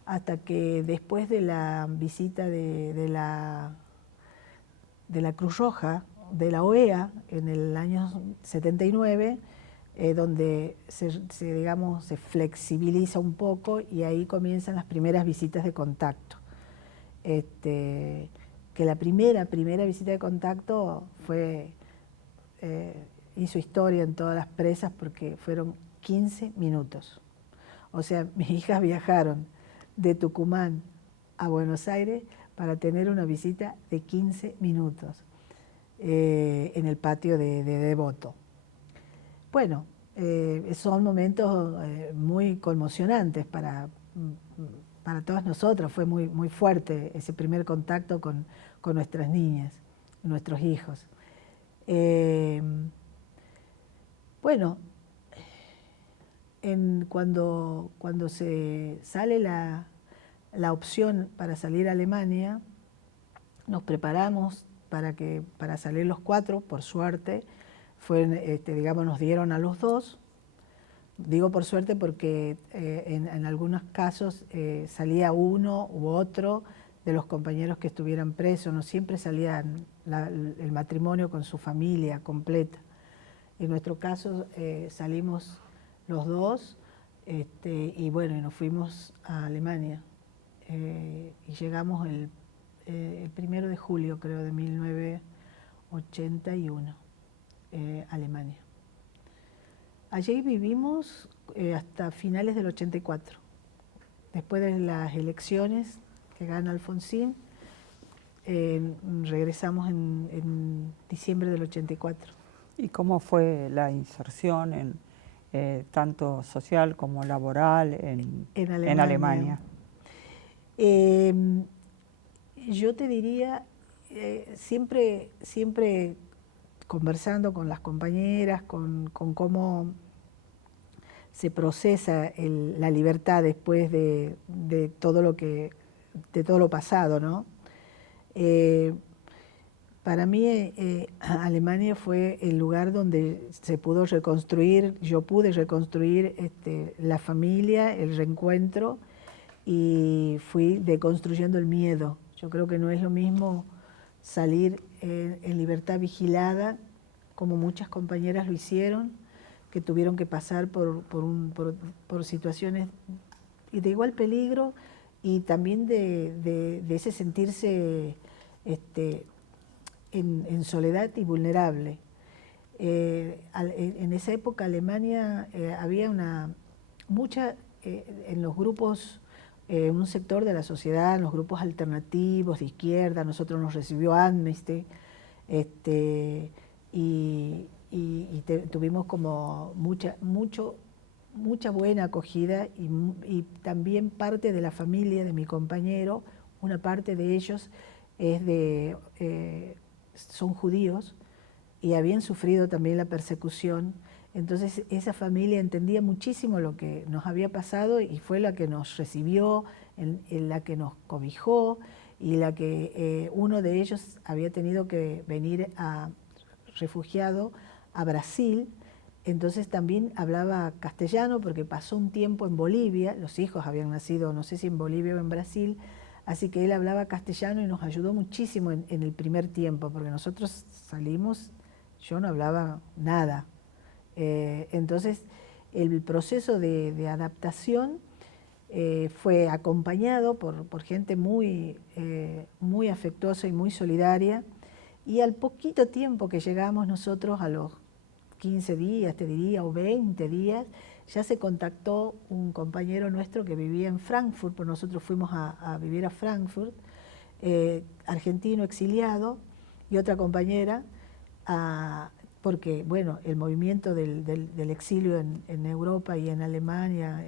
hasta que después de la visita de la Cruz Roja, de la OEA, en el año 79, donde digamos, se flexibiliza un poco y ahí comienzan las primeras visitas de contacto. Que la primera visita de contacto hizo historia en todas las presas porque fueron 15 minutos. O sea, mis hijas viajaron de Tucumán a Buenos Aires para tener una visita de 15 minutos en el patio de Devoto. Bueno, son momentos muy conmocionantes para todas nosotras. Fue muy, muy fuerte ese primer contacto con nuestras niñas, nuestros hijos. Bueno, cuando se sale la opción para salir a Alemania, nos preparamos para salir los 4, por suerte. Digamos, nos dieron a los 2. Digo por suerte porque en algunos casos salía uno u otro de los compañeros que estuvieran presos, no siempre salían el matrimonio con su familia completa. En nuestro caso salimos los 2 y bueno, nos fuimos a Alemania y llegamos el 1 de julio, creo, de 1981, Alemania. Allí vivimos hasta finales del 84. Después de las elecciones que gana Alfonsín, regresamos en diciembre del 84. ¿Y cómo fue la inserción tanto social como laboral en Alemania? Yo te diría, siempre conversando con las compañeras, con cómo se procesa la libertad después de todo lo pasado, ¿no? Para mí Alemania fue el lugar donde se pudo reconstruir, yo pude reconstruir la familia, el reencuentro, y fui deconstruyendo el miedo. Yo creo que no es lo mismo salir en libertad vigilada, como muchas compañeras lo hicieron, que tuvieron que pasar por situaciones de igual peligro y también de ese sentirse en soledad y vulnerable. En esa época Alemania había en los grupos, un sector de la sociedad, en los grupos alternativos de izquierda, nosotros nos recibió Amnesty, tuvimos como mucha buena acogida y también parte de la familia de mi compañero, una parte de ellos son judíos y habían sufrido también la persecución. Entonces esa familia entendía muchísimo lo que nos había pasado y fue la que nos recibió, en la que nos cobijó y la que uno de ellos había tenido que venir refugiado a Brasil, entonces también hablaba castellano porque pasó un tiempo en Bolivia, los hijos habían nacido no sé si en Bolivia o en Brasil, así que él hablaba castellano y nos ayudó muchísimo en el primer tiempo, porque nosotros salimos, yo no hablaba nada. Entonces el proceso de adaptación fue acompañado por gente muy afectuosa y muy solidaria, y al poquito tiempo que llegamos nosotros, a los 15 días, te diría, o 20 días, ya se contactó un compañero nuestro que vivía en Frankfurt, porque nosotros fuimos a vivir a Frankfurt, argentino exiliado, y otra compañera, porque bueno, el movimiento del exilio en Europa y en Alemania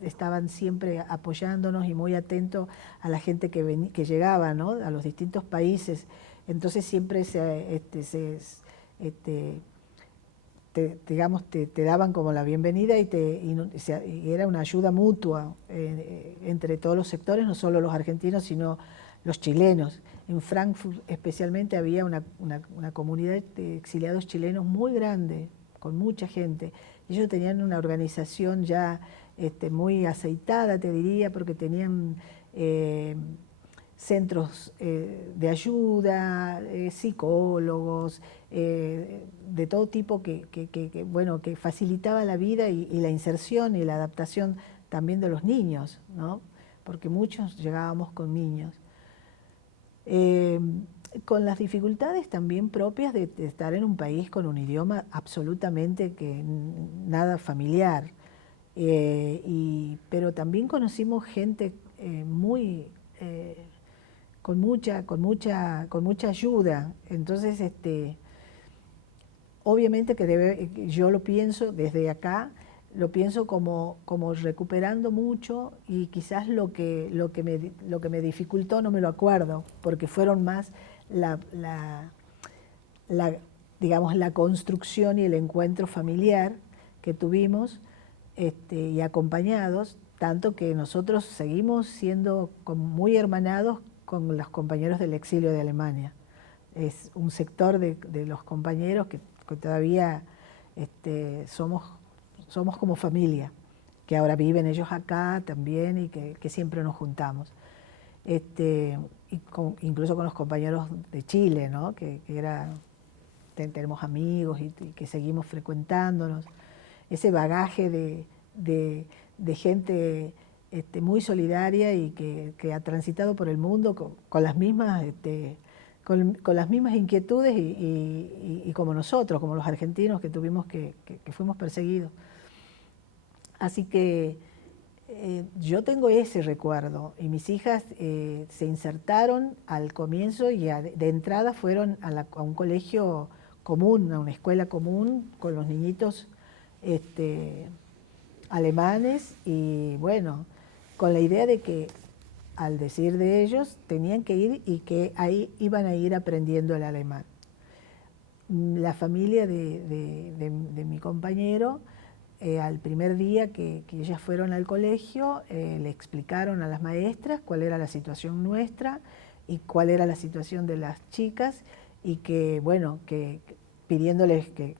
estaban siempre apoyándonos y muy atentos a la gente que llegaba, ¿no?, a los distintos países. Entonces siempre digamos, te daban como la bienvenida y era una ayuda mutua entre todos los sectores, no solo los argentinos, sino los chilenos. En Frankfurt especialmente había una comunidad de exiliados chilenos muy grande, con mucha gente. Ellos tenían una organización ya muy aceitada, te diría, porque tenían centros de ayuda, psicólogos, de todo tipo bueno, que facilitaba la vida y la inserción y la adaptación también de los niños, ¿no?, porque muchos llegábamos con niños. Con las dificultades también propias de estar en un país con un idioma absolutamente nada familiar, pero también conocimos gente con mucha ayuda. Entonces, obviamente que yo lo pienso desde acá, lo pienso como recuperando mucho, y quizás lo que me dificultó no me lo acuerdo, porque fueron más digamos, la construcción y el encuentro familiar que tuvimos y acompañados, tanto que nosotros seguimos siendo muy hermanados con los compañeros del exilio de Alemania. Es un sector de los compañeros que todavía somos como familia, que ahora viven ellos acá también y que siempre nos juntamos. Incluso con los compañeros de Chile, ¿no?, tenemos amigos y que seguimos frecuentándonos. Ese bagaje de gente muy solidaria y que ha transitado por el mundo con las mismas con las mismas inquietudes y como nosotros, como los argentinos que fuimos perseguidos. Así que yo tengo ese recuerdo, y mis hijas se insertaron al comienzo y de entrada fueron a un colegio común, a una escuela común con los niñitos alemanes, y bueno, con la idea de que, al decir de ellos, tenían que ir y que ahí iban a ir aprendiendo el alemán. La familia de mi compañero, al primer día que ellas fueron al colegio, le explicaron a las maestras cuál era la situación nuestra y cuál era la situación de las chicas, y que, bueno, pidiéndoles que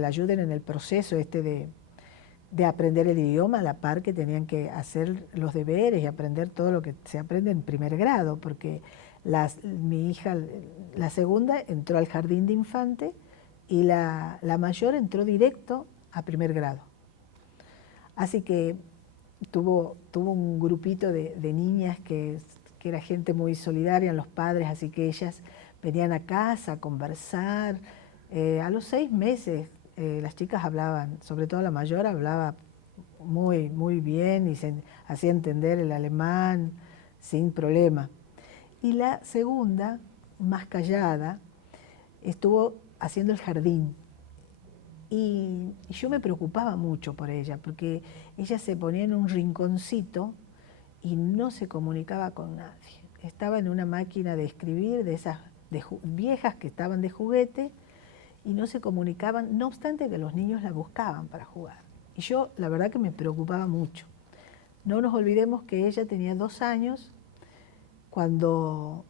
la ayuden en el proceso de aprender el idioma, a la par que tenían que hacer los deberes y aprender todo lo que se aprende en primer grado, porque mi hija, la segunda, entró al jardín de infante, y la mayor entró directo a primer grado. Así que tuvo un grupito de niñas que era gente muy solidaria, los padres, así que ellas venían a casa a conversar. A los 6 meses las chicas hablaban, sobre todo la mayor hablaba muy, muy bien y se hacía entender el alemán sin problema. Y la segunda, más callada, estuvo haciendo el jardín. Y yo me preocupaba mucho por ella, porque ella se ponía en un rinconcito y no se comunicaba con nadie. Estaba en una máquina de escribir, de esas viejas que estaban de juguete, y no se comunicaban, no obstante que los niños la buscaban para jugar. Y yo, la verdad, que me preocupaba mucho. No nos olvidemos que ella tenía 2 años cuando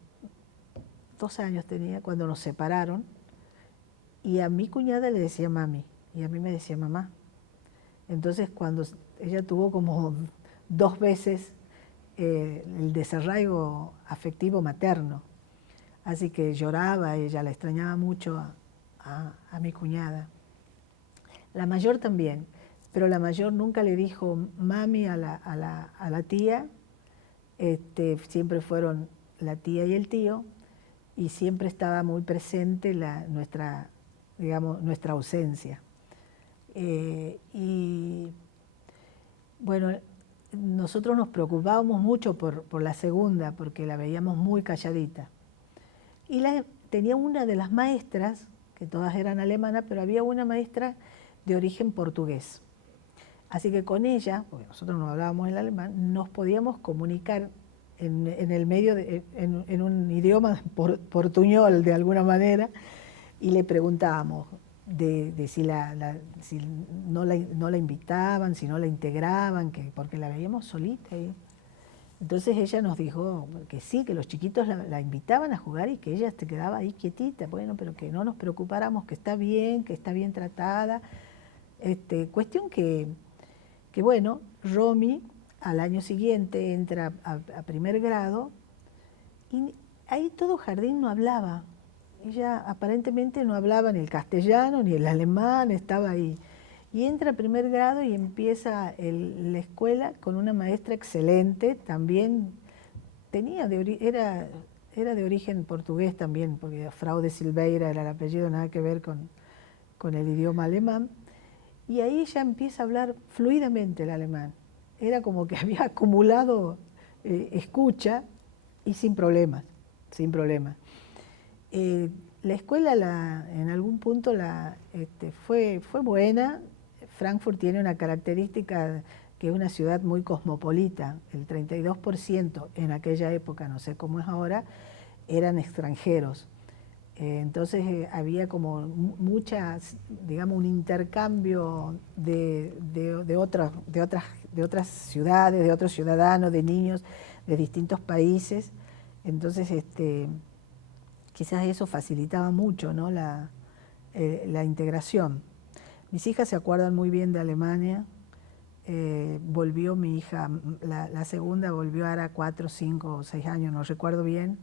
nos separaron, y a mi cuñada le decía mami, y a mí me decía mamá. Entonces, cuando ella tuvo como 2 veces el desarraigo afectivo materno, así que lloraba, ella la extrañaba mucho a mi cuñada. La mayor también, pero la mayor nunca le dijo mami a la tía, siempre fueron la tía y el tío, y siempre estaba muy presente nuestra ausencia. Y bueno, nosotros nos preocupábamos mucho por la segunda, porque la veíamos muy calladita. Y tenía una de las maestras, que todas eran alemanas, pero había una maestra de origen portugués. Así que con ella, porque nosotros no hablábamos el alemán, nos podíamos comunicar en el medio, en un idioma portuñol de alguna manera, y le preguntábamos de si, si no la invitaban, si no la integraban, porque la veíamos solita. Entonces ella nos dijo que sí, que los chiquitos la invitaban a jugar y que ella se quedaba ahí quietita, bueno, pero que no nos preocupáramos, que está bien tratada. Cuestión que bueno, Romy al año siguiente entra a primer grado y ahí todo jardín no hablaba. Ella aparentemente no hablaba ni el castellano ni el alemán, estaba ahí. Y entra a primer grado y empieza la escuela con una maestra excelente, también era de origen portugués también, porque Frau de Silveira era el apellido, nada que ver con el idioma alemán. Y ahí ella empieza a hablar fluidamente el alemán. Era como que había acumulado escucha y sin problemas, sin problemas. La escuela en algún punto fue buena. Frankfurt tiene una característica que es una ciudad muy cosmopolita. El 32% en aquella época, no sé cómo es ahora, eran extranjeros. Entonces había como digamos, un intercambio de otras ciudades, de otros ciudadanos, de niños de distintos países. Entonces quizás eso facilitaba mucho, ¿no? la integración. Mis hijas se acuerdan muy bien de Alemania. Volvió mi hija, la segunda volvió ahora 4, 5 o 6 años, no recuerdo bien,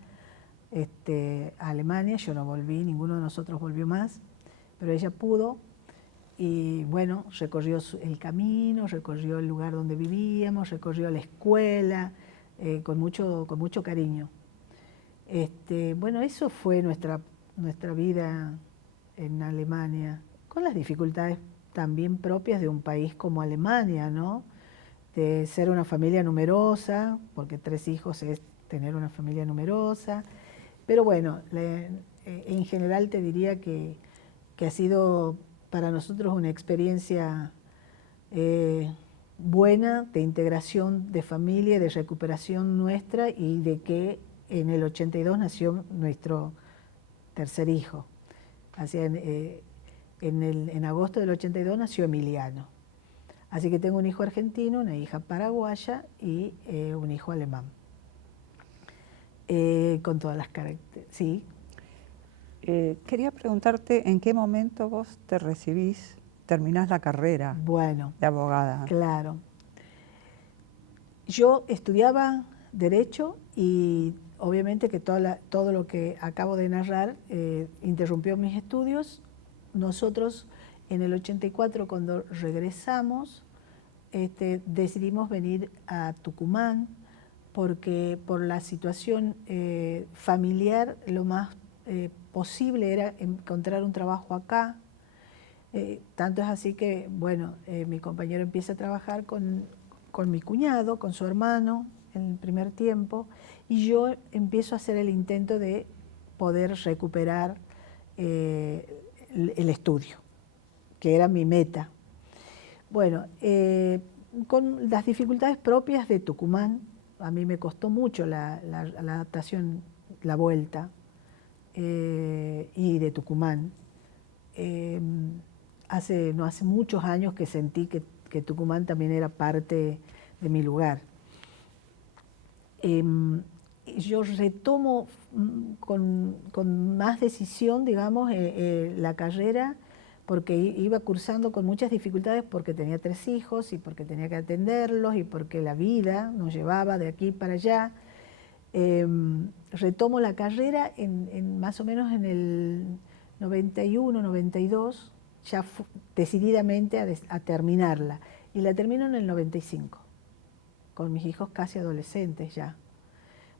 a Alemania. Yo no volví, ninguno de nosotros volvió más, pero ella pudo y bueno, recorrió el camino, recorrió el lugar donde vivíamos, recorrió la escuela, con mucho cariño. Bueno, eso fue nuestra vida en Alemania, con las dificultades también propias de un país como Alemania, ¿no? De ser una familia numerosa, porque 3 hijos es tener una familia numerosa. Pero bueno, en general te diría que ha sido para nosotros una experiencia buena de integración de familia, de recuperación nuestra y de que en el 82 nació nuestro tercer hijo. Así en agosto del 82 nació Emiliano. Así que tengo un hijo argentino, una hija paraguaya y un hijo alemán. Con todas las características, sí. Quería preguntarte en qué momento vos te recibís, terminás la carrera de abogada. Claro. Yo estudiaba Derecho y obviamente que todo lo que acabo de narrar interrumpió mis estudios. Nosotros en el 84, cuando regresamos, decidimos venir a Tucumán porque por la situación familiar lo más posible era encontrar un trabajo acá. Tanto es así que, bueno, mi compañero empieza a trabajar con mi cuñado, con su hermano, en el primer tiempo, y yo empiezo a hacer el intento de poder recuperar el estudio, que era mi meta. Bueno, con las dificultades propias de Tucumán, a mí me costó mucho la adaptación, la vuelta, y de Tucumán. No hace muchos años que sentí que Tucumán también era parte de mi lugar. Yo retomo con más decisión, digamos, la carrera, porque iba cursando con muchas dificultades porque tenía 3 hijos y porque tenía que atenderlos y porque la vida nos llevaba de aquí para allá. Retomo la carrera más o menos en el 91, 92, ya decididamente a terminarla. Y la termino en el 95, con mis hijos casi adolescentes ya.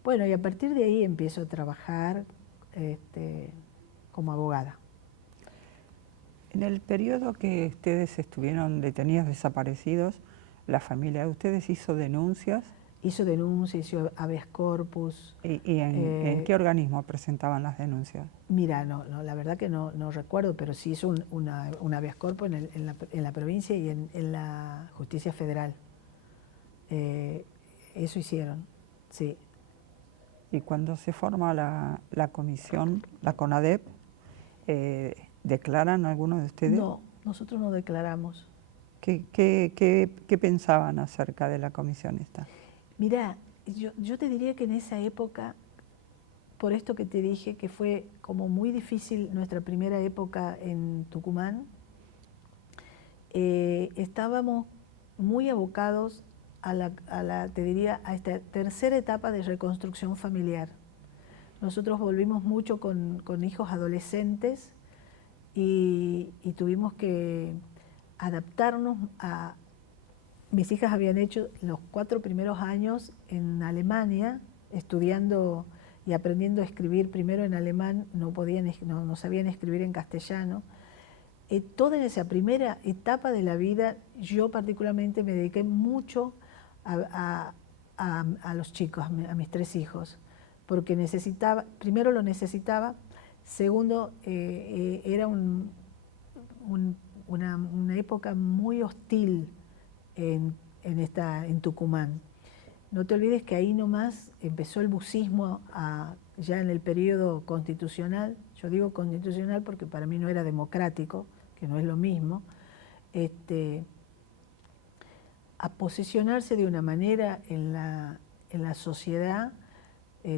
Bueno, y a partir de ahí empiezo a trabajar como abogada. En el periodo que ustedes estuvieron detenidos, desaparecidos, ¿la familia de ustedes hizo denuncias? hizo denuncias, hizo habeas corpus. ¿Y en qué organismo presentaban las denuncias? Mira, la verdad que no recuerdo, pero sí hizo un habeas corpus en la provincia y en la justicia federal. Eso hicieron, sí. Y cuando se forma la comisión, la CONADEP, ¿declaran algunos de ustedes? No, nosotros no declaramos. ¿Qué pensaban acerca de la comisión esta? Mirá, yo te diría que en esa época, por esto que te dije, que fue como muy difícil nuestra primera época en Tucumán, estábamos muy abocados te diría, a esta tercera etapa de reconstrucción familiar. Nosotros volvimos mucho con hijos adolescentes y tuvimos que adaptarnos a... Mis hijas habían hecho los 4 primeros años en Alemania, estudiando y aprendiendo a escribir primero en alemán, no sabían escribir en castellano. Toda en esa primera etapa de la vida, yo particularmente me dediqué mucho a los chicos, a mis 3 hijos, porque primero lo necesitaba, segundo, era una época muy hostil en Tucumán. No te olvides que ahí nomás empezó el bucismo ya en el periodo constitucional. Yo digo constitucional porque para mí no era democrático, que no es lo mismo, a posicionarse de una manera en la sociedad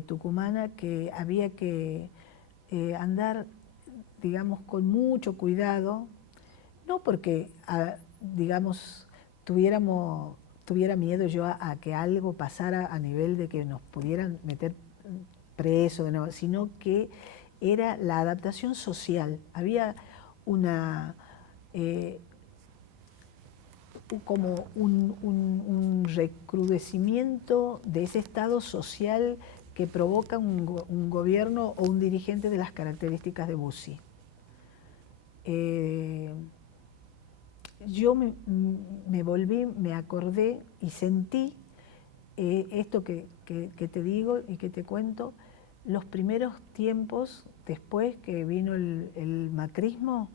tucumana que había que andar, digamos, con mucho cuidado, no porque, digamos, tuviera miedo yo a que algo pasara a nivel de que nos pudieran meter preso, sino que era la adaptación social. Había como un recrudecimiento de ese estado social que provoca un gobierno o un dirigente de las características de Bussi. Yo me volví, me acordé y sentí esto que te digo y que te cuento, los primeros tiempos después que vino el macrismo,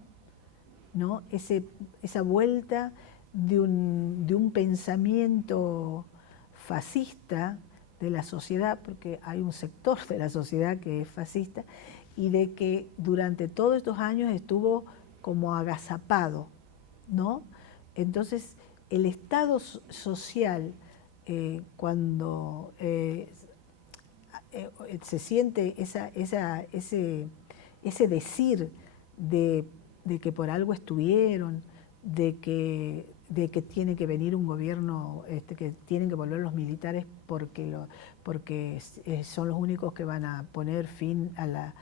¿no? Esa vuelta de un pensamiento fascista de la sociedad, porque hay un sector de la sociedad que es fascista, y de que durante todos estos años estuvo como agazapado, ¿no? Entonces, el estado social, cuando se siente ese decir de que por algo estuvieron, de que tiene que venir un gobierno, que tienen que volver los militares porque son los únicos que van a poner fin a la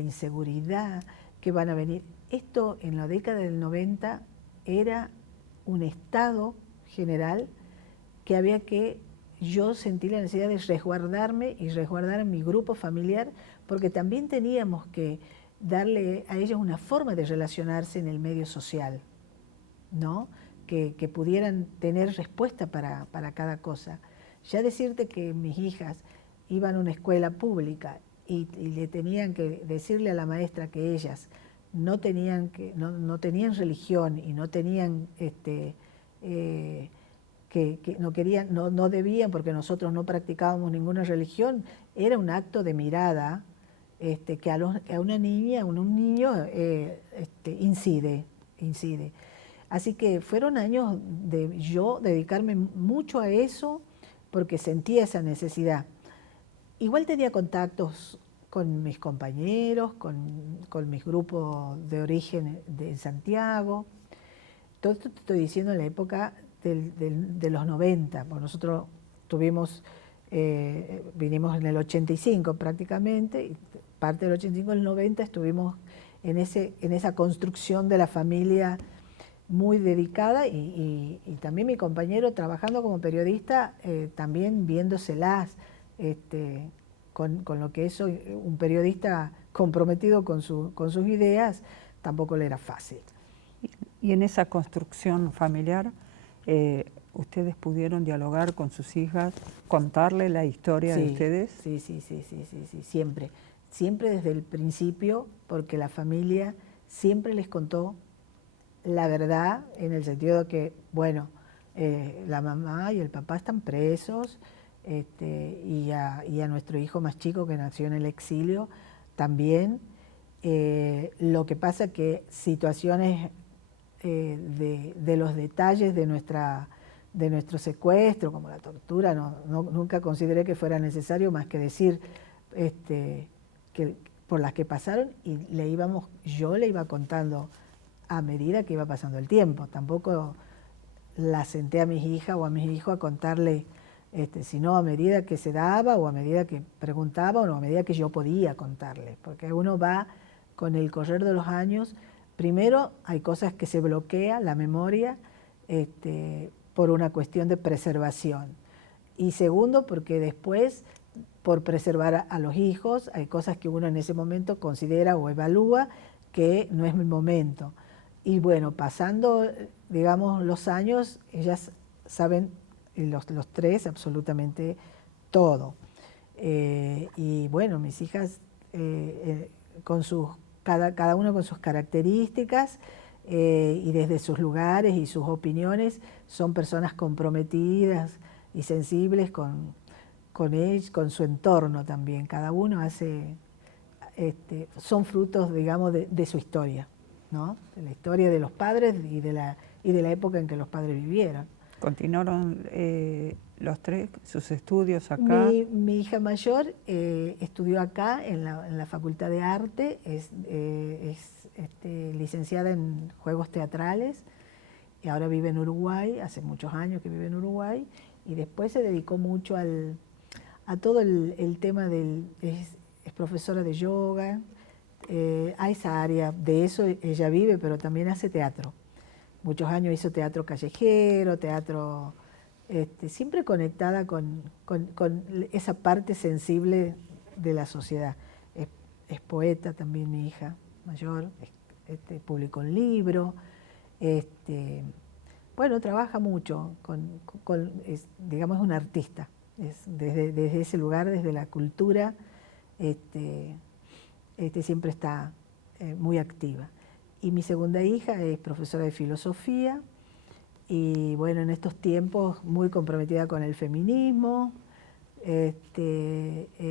inseguridad, que van a venir. Esto en la década del 90 era un estado general que yo sentí la necesidad de resguardarme y resguardar a mi grupo familiar, porque también teníamos que darle a ellos una forma de relacionarse en el medio social, ¿no? Que pudieran tener respuesta para cada cosa. Ya decirte que mis hijas iban a una escuela pública y le tenían que decirle a la maestra que ellas no tenían religión y no tenían que no debían, porque nosotros no practicábamos ninguna religión, era un acto de mirada que a una niña, a un niño incide. Así que fueron años de yo dedicarme mucho a eso porque sentía esa necesidad. Igual tenía contactos con mis compañeros, con mis grupos de origen en Santiago. Todo esto te estoy diciendo en la época de los 90, porque nosotros vinimos en el 85 prácticamente, y parte del 85 al 90 estuvimos en esa construcción de la familia muy dedicada y también mi compañero trabajando como periodista, también viéndoselas con lo que es un periodista comprometido con sus ideas, tampoco le era fácil. Y en esa construcción familiar, ¿Ustedes pudieron dialogar con sus hijas, contarle la historia de ustedes? Sí, siempre. Siempre desde el principio, porque la familia siempre les contó la verdad, en el sentido de que, bueno, la mamá y el papá están presos, y a nuestro hijo más chico que nació en el exilio también. Lo que pasa que situaciones de los detalles de nuestro secuestro, como la tortura, nunca consideré que fuera necesario más que decir que por las que pasaron, y yo le iba contando a medida que iba pasando el tiempo. Tampoco la senté a mis hijas o a mis hijos a contarle, sino a medida que se daba o a medida que preguntaban o a medida que yo podía contarle, porque uno va con el correr de los años. Primero hay cosas que se bloquea la memoria por una cuestión de preservación, y segundo porque después, por preservar a los hijos, hay cosas que uno en ese momento considera o evalúa que no es mi momento. Y bueno, pasando, digamos, los años, ellas saben, los tres, absolutamente todo. Y bueno, mis hijas, cada uno con sus características, y desde sus lugares y sus opiniones, son personas comprometidas y sensibles con ellos, con su entorno también. Cada uno son frutos, digamos, de su historia, ¿no? De la historia de los padres y de la época en que los padres vivieron. ¿Continuaron los tres sus estudios acá? Mi hija mayor estudió acá en la Facultad de Arte, es licenciada en Juegos Teatrales, y ahora vive en Uruguay, hace muchos años que vive en Uruguay, y después se dedicó mucho a todo el tema es profesora de yoga, a esa área, de eso ella vive, pero también hace teatro. Muchos años hizo teatro callejero, teatro, siempre conectada con esa parte sensible de la sociedad. Es poeta también mi hija mayor, publicó un libro, bueno, trabaja mucho, digamos, es un artista, desde ese lugar, desde la cultura, siempre está muy activa. Y mi segunda hija es profesora de filosofía y bueno, en estos tiempos muy comprometida con el feminismo,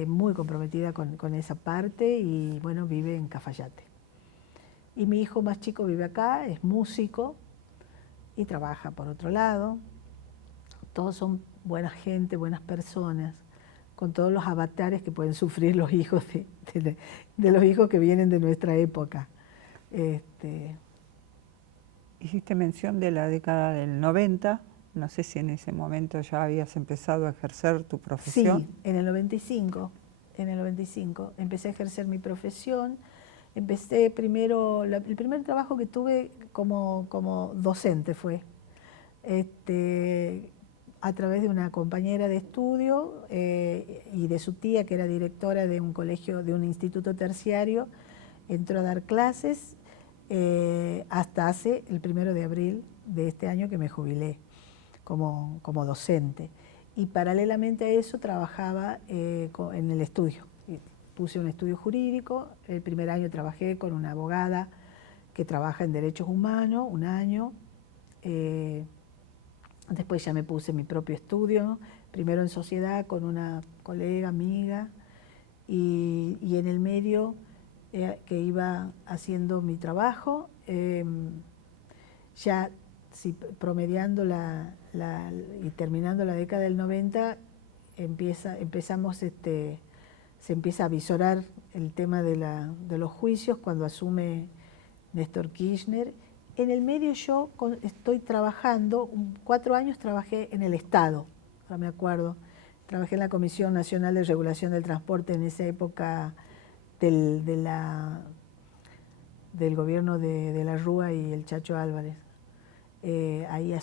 muy comprometida con esa parte, y bueno, vive en Cafayate. Y mi hijo más chico vive acá, es músico y trabaja por otro lado. Todos son buena gente, buenas personas, con todos los avatares que pueden sufrir los hijos de los hijos que vienen de nuestra época. Hiciste mención de la década del 90, no sé si en ese momento ya habías empezado a ejercer tu profesión. Sí, en el 95 empecé a ejercer mi profesión. Empecé primero, el primer trabajo que tuve como docente fue a través de una compañera de estudio y de su tía, que era directora de un colegio, de un instituto terciario. Entró a dar clases hasta hace el 1 de abril de este año que me jubilé como docente. Y paralelamente a eso trabajaba en el estudio. Puse un estudio jurídico. El primer año trabajé con una abogada que trabaja en derechos humanos, un año. Después ya me puse mi propio estudio, primero en sociedad con una colega, amiga, y en el medio que iba haciendo mi trabajo, ya promediando y terminando la década del 90, se empieza a visorar el tema de los juicios cuando asume Néstor Kirchner. En el medio yo estoy trabajando, 4 años trabajé en el Estado, ahora me acuerdo, trabajé en la Comisión Nacional de Regulación del Transporte en esa época del gobierno de la Rúa y el Chacho Álvarez. Ahí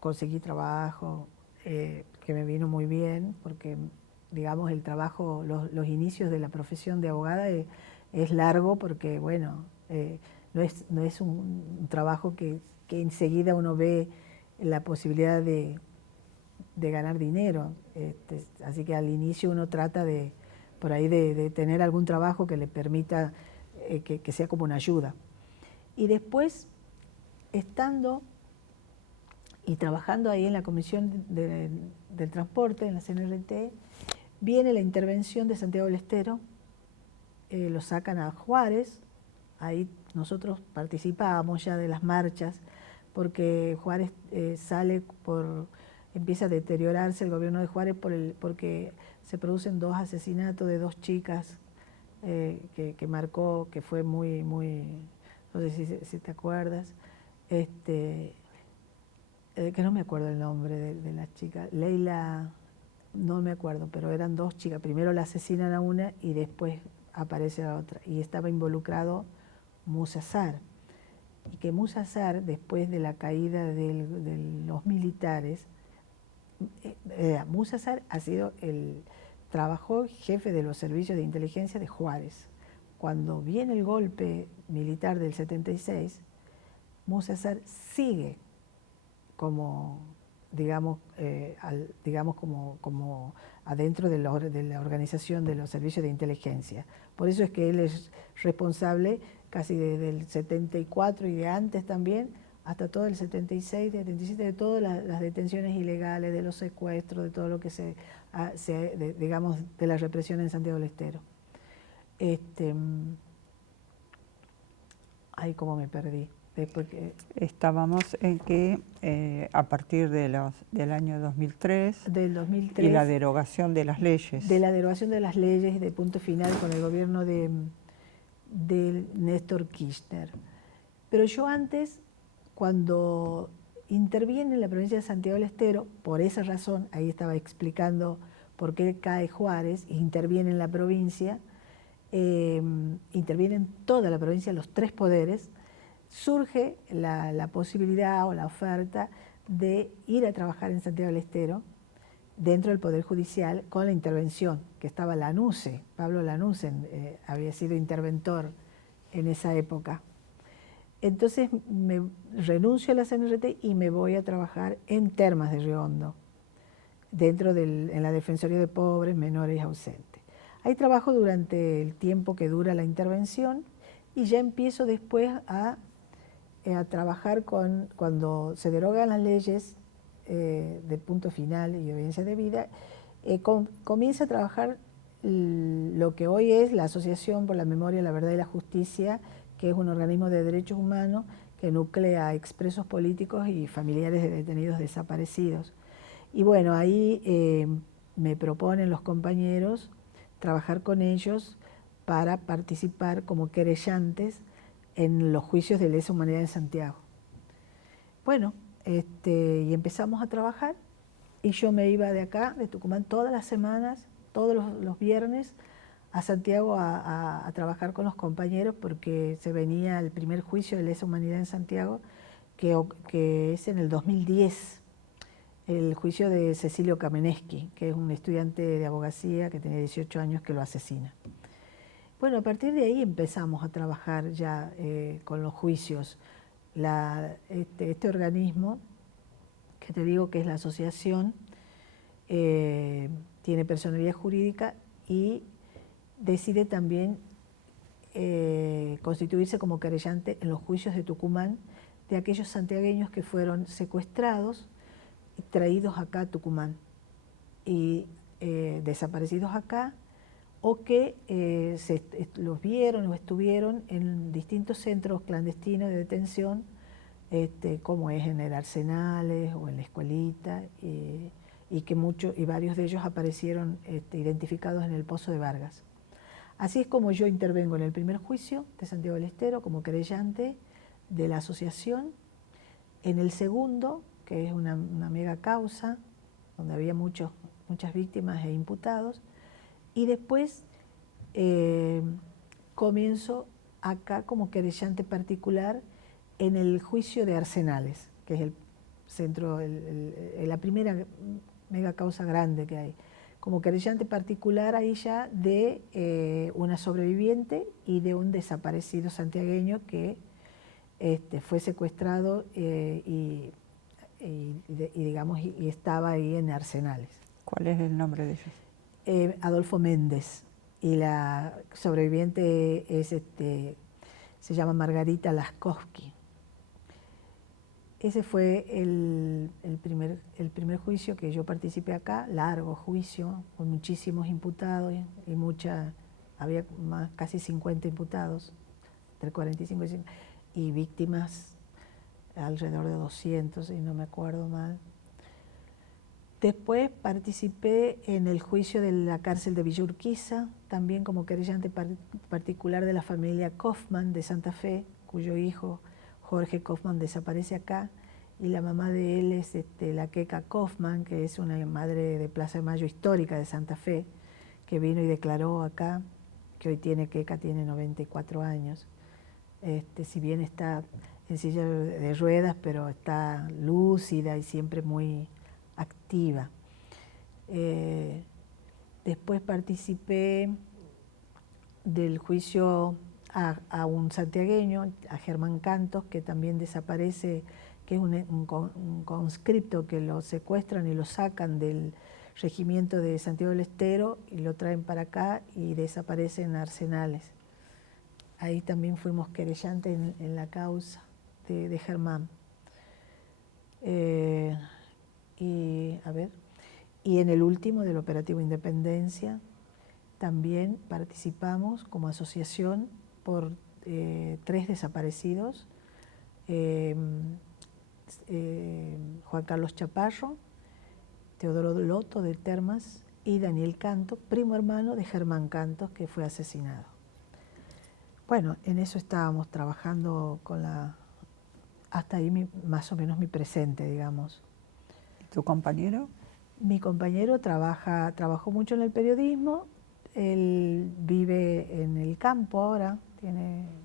conseguí trabajo, que me vino muy bien, porque digamos el trabajo, los inicios de la profesión de abogada es largo, porque bueno, no es un trabajo que enseguida uno ve la posibilidad de ganar dinero. Así que al inicio uno trata por ahí de tener algún trabajo que le permita que sea como una ayuda. Y después, estando y trabajando ahí en la Comisión del Transporte, en la CNRT, viene la intervención de Santiago del Estero, lo sacan a Juárez, ahí nosotros participábamos ya de las marchas, porque Juárez empieza a deteriorarse el gobierno de Juárez porque se producen 2 asesinatos de 2 chicas que marcó, que fue muy, no sé si te acuerdas, que no me acuerdo el nombre de la chica, Leila, no me acuerdo, pero eran 2 chicas, primero la asesinan a una y después aparece la otra, y estaba involucrado Musa Azar, y que Musa Azar, después de la caída de los militares, Musa Azar trabajó jefe de los servicios de inteligencia de Juárez. Cuando viene el golpe militar del 76, Musa Azar sigue como, digamos como adentro de la organización de los servicios de inteligencia. Por eso es que él es responsable casi desde el 74 y de antes también, hasta todo el 76, 77, de todas las detenciones ilegales, de los secuestros, de todo lo que digamos, de la represión en Santiago del Estero. Ay, cómo me perdí. Estábamos en que a partir del año 2003, del 2003 y la derogación de las leyes. De la derogación de las leyes de punto final con el gobierno de Néstor Kirchner. Pero yo antes, cuando interviene en la provincia de Santiago del Estero, por esa razón, ahí estaba explicando por qué cae Juárez, e interviene en la provincia, interviene en toda la provincia, los 3 poderes, surge la posibilidad o la oferta de ir a trabajar en Santiago del Estero, dentro del Poder Judicial, con la intervención, que estaba Lanusse, Pablo Lanusse había sido interventor en esa época. Entonces me renuncio a la CNRT y me voy a trabajar en Termas de Río Hondo, en la Defensoría de Pobres, Menores y Ausentes. Ahí trabajo durante el tiempo que dura la intervención y ya empiezo después a trabajar cuando se derogan las leyes de punto final y obediencia debida, comienza a trabajar lo que hoy es la Asociación por la Memoria, la Verdad y la Justicia, que es un organismo de derechos humanos que nuclea expresos políticos y familiares de detenidos desaparecidos. Y bueno, ahí me proponen los compañeros trabajar con ellos para participar como querellantes en los juicios de lesa humanidad en Santiago. Bueno, y empezamos a trabajar y yo me iba de acá, de Tucumán, todas las semanas, todos los viernes, a Santiago a trabajar con los compañeros porque se venía el primer juicio de lesa humanidad en Santiago, que es en el 2010, el juicio de Cecilio Kamenetsky, que es un estudiante de abogacía que tenía 18 años que lo asesina. Bueno, a partir de ahí empezamos a trabajar ya con los juicios. Este organismo, que te digo que es la asociación, tiene personalidad jurídica y decide también constituirse como querellante en los juicios de Tucumán de aquellos santiagueños que fueron secuestrados y traídos acá a Tucumán y desaparecidos acá, o que los vieron o estuvieron en distintos centros clandestinos de detención, como es en el Arsenales o en la Escuelita, y varios de ellos aparecieron identificados en el Pozo de Vargas. Así es como yo intervengo en el primer juicio de Santiago del Estero como querellante de la asociación, en el segundo, que es una mega causa, donde había muchas víctimas e imputados, y después comienzo acá como querellante particular en el juicio de Arsenales, que es el centro, la primera mega causa grande que hay. Como querellante particular ahí ya de una sobreviviente y de un desaparecido santiagueño que fue secuestrado y y estaba ahí en Arsenales. ¿Cuál es el nombre de ellos? Adolfo Méndez, y la sobreviviente se llama Margarita Laskowski. Ese fue el primer juicio que yo participé acá, largo juicio, con muchísimos imputados y había casi 50 imputados, entre 45 y 50, y víctimas alrededor de 200, si no me acuerdo mal. Después participé en el juicio de la cárcel de Villa Urquiza, también como querellante particular de la familia Kaufmann de Santa Fe, cuyo hijo Jorge Kaufmann desaparece acá, y la mamá de él es la Queca Kaufmann, que es una madre de Plaza de Mayo histórica de Santa Fe, que vino y declaró acá, que hoy Queca tiene 94 años. Si bien está en silla de ruedas, pero está lúcida y siempre muy activa. Después participé del juicio a un santiagueño, a Germán Cantos, que también desaparece, que es un conscripto que lo secuestran y lo sacan del regimiento de Santiago del Estero y lo traen para acá y desaparece en Arsenales. Ahí también fuimos querellantes en la causa de Germán. Y en el último del Operativo Independencia también participamos como asociación por 3 desaparecidos, Juan Carlos Chaparro, Teodoro Loto de Termas y Daniel Cantos, primo hermano de Germán Cantos, que fue asesinado. Bueno, en eso estábamos trabajando hasta ahí más o menos mi presente, digamos. ¿Tu compañero? Mi compañero trabajó mucho en el periodismo, él vive en el campo ahora,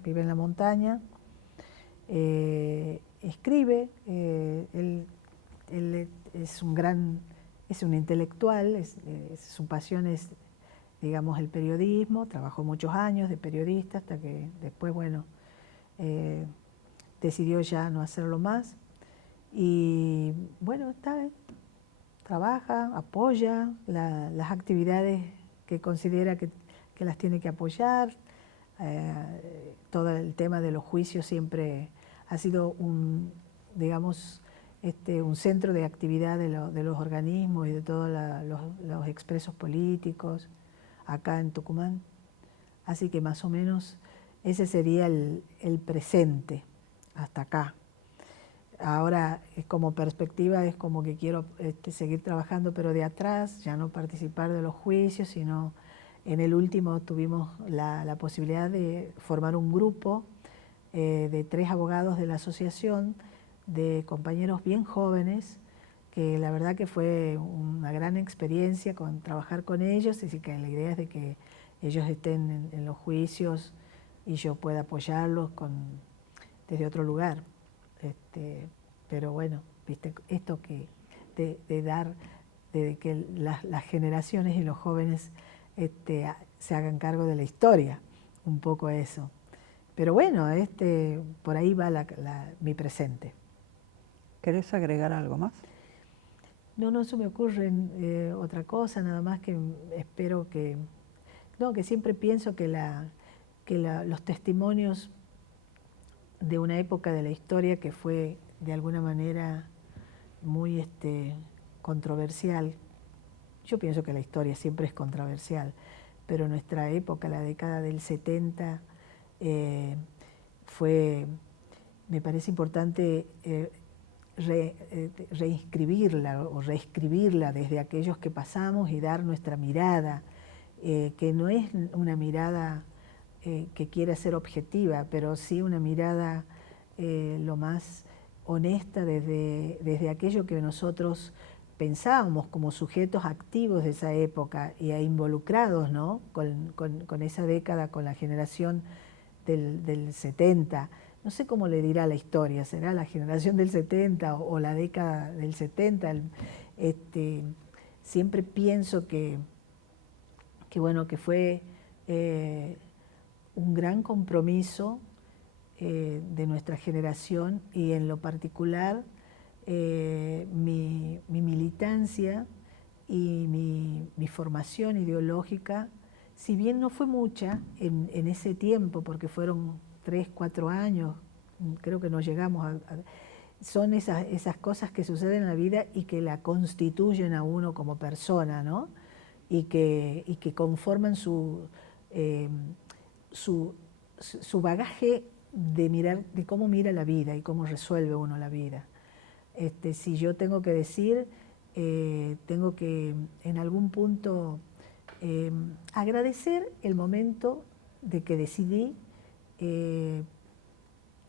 vive en la montaña, escribe, él es un intelectual, su pasión es, digamos, el periodismo, trabajó muchos años de periodista hasta que después, bueno, decidió ya no hacerlo más y bueno, trabaja, apoya las actividades que considera que las tiene que apoyar. Todo el tema de los juicios siempre ha sido digamos, un centro de actividad de los organismos y de todos los expresos políticos acá en Tucumán. Así que más o menos ese sería el presente hasta acá. Ahora, como perspectiva, es como que quiero seguir trabajando, pero de atrás, ya no participar de los juicios, sino en el último tuvimos la posibilidad de formar un grupo de 3 abogados de la asociación, de compañeros bien jóvenes, que la verdad que fue una gran experiencia trabajar con ellos, así que la idea es de que ellos estén en los juicios y yo pueda apoyarlos desde otro lugar. Pero bueno, viste, esto de que las generaciones y los jóvenes se hagan cargo de la historia, un poco eso. Pero bueno, por ahí va mi presente. ¿Querés agregar algo más? No se me ocurre otra cosa, nada más que espero que siempre pienso que los testimonios de una época de la historia que fue de alguna manera muy controversial. Yo pienso que la historia siempre es controversial, pero nuestra época, la década del 70, me parece importante reinscribirla o reescribirla desde aquellos que pasamos y dar nuestra mirada, que no es una mirada que quiera ser objetiva, pero sí una mirada lo más honesta desde aquello que nosotros pensábamos como sujetos activos de esa época y involucrados, ¿no?, con esa década, con la generación del 70. No sé cómo le dirá la historia, será la generación del 70 o la década del 70. Siempre pienso que fue un gran compromiso de nuestra generación y en lo particular mi militancia y mi formación ideológica, si bien no fue mucha en ese tiempo, porque fueron 3, 4 años, creo que no llegamos son esas cosas que suceden en la vida y que la constituyen a uno como persona, ¿no? Y que conforman su bagaje de cómo mira la vida y cómo resuelve uno la vida. Si yo tengo que decir, tengo que en algún punto agradecer el momento de que decidí,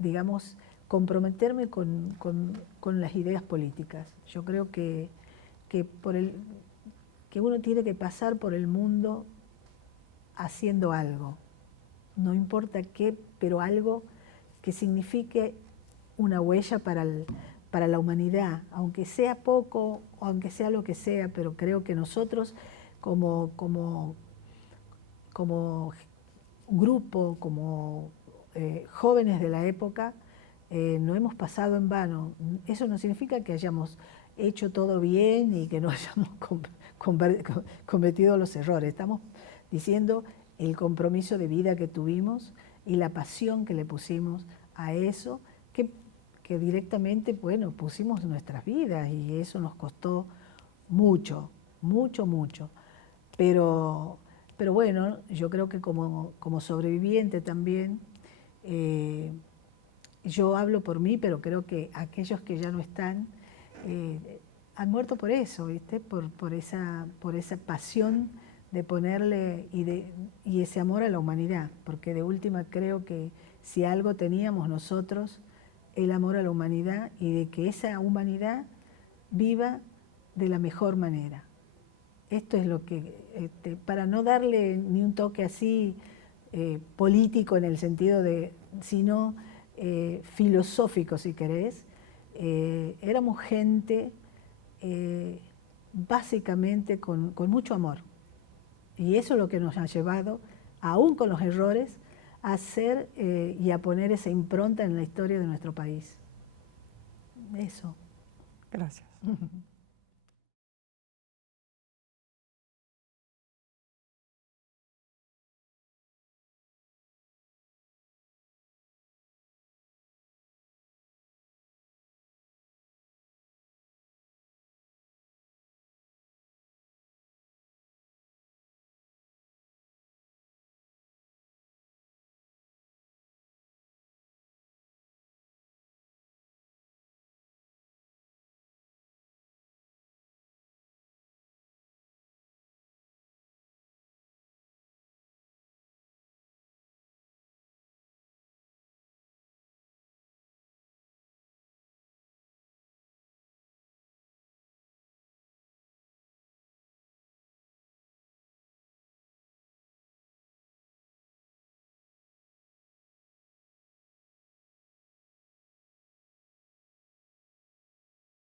digamos, comprometerme con las ideas políticas. Yo creo que uno tiene que pasar por el mundo haciendo algo, no importa qué, pero algo que signifique una huella para la humanidad, aunque sea poco, o aunque sea lo que sea, pero creo que nosotros como grupo, como jóvenes de la época, no hemos pasado en vano. Eso no significa que hayamos hecho todo bien y que no hayamos cometido los errores. Estamos diciendo el compromiso de vida que tuvimos y la pasión que le pusimos a eso, que directamente, bueno, pusimos nuestras vidas y eso nos costó mucho, mucho, mucho. Pero bueno, yo creo que como sobreviviente también, yo hablo por mí, pero creo que aquellos que ya no están han muerto por eso, ¿viste? Por esa pasión de ponerle y ese amor a la humanidad, porque de última creo que si algo teníamos nosotros, el amor a la humanidad y de que esa humanidad viva de la mejor manera. Esto es lo que, para no darle ni un toque así político en el sentido de, sino filosófico si querés, éramos gente básicamente con mucho amor. Y eso es lo que nos ha llevado, aún con los errores, a hacer y a poner esa impronta en la historia de nuestro país. Eso. Gracias.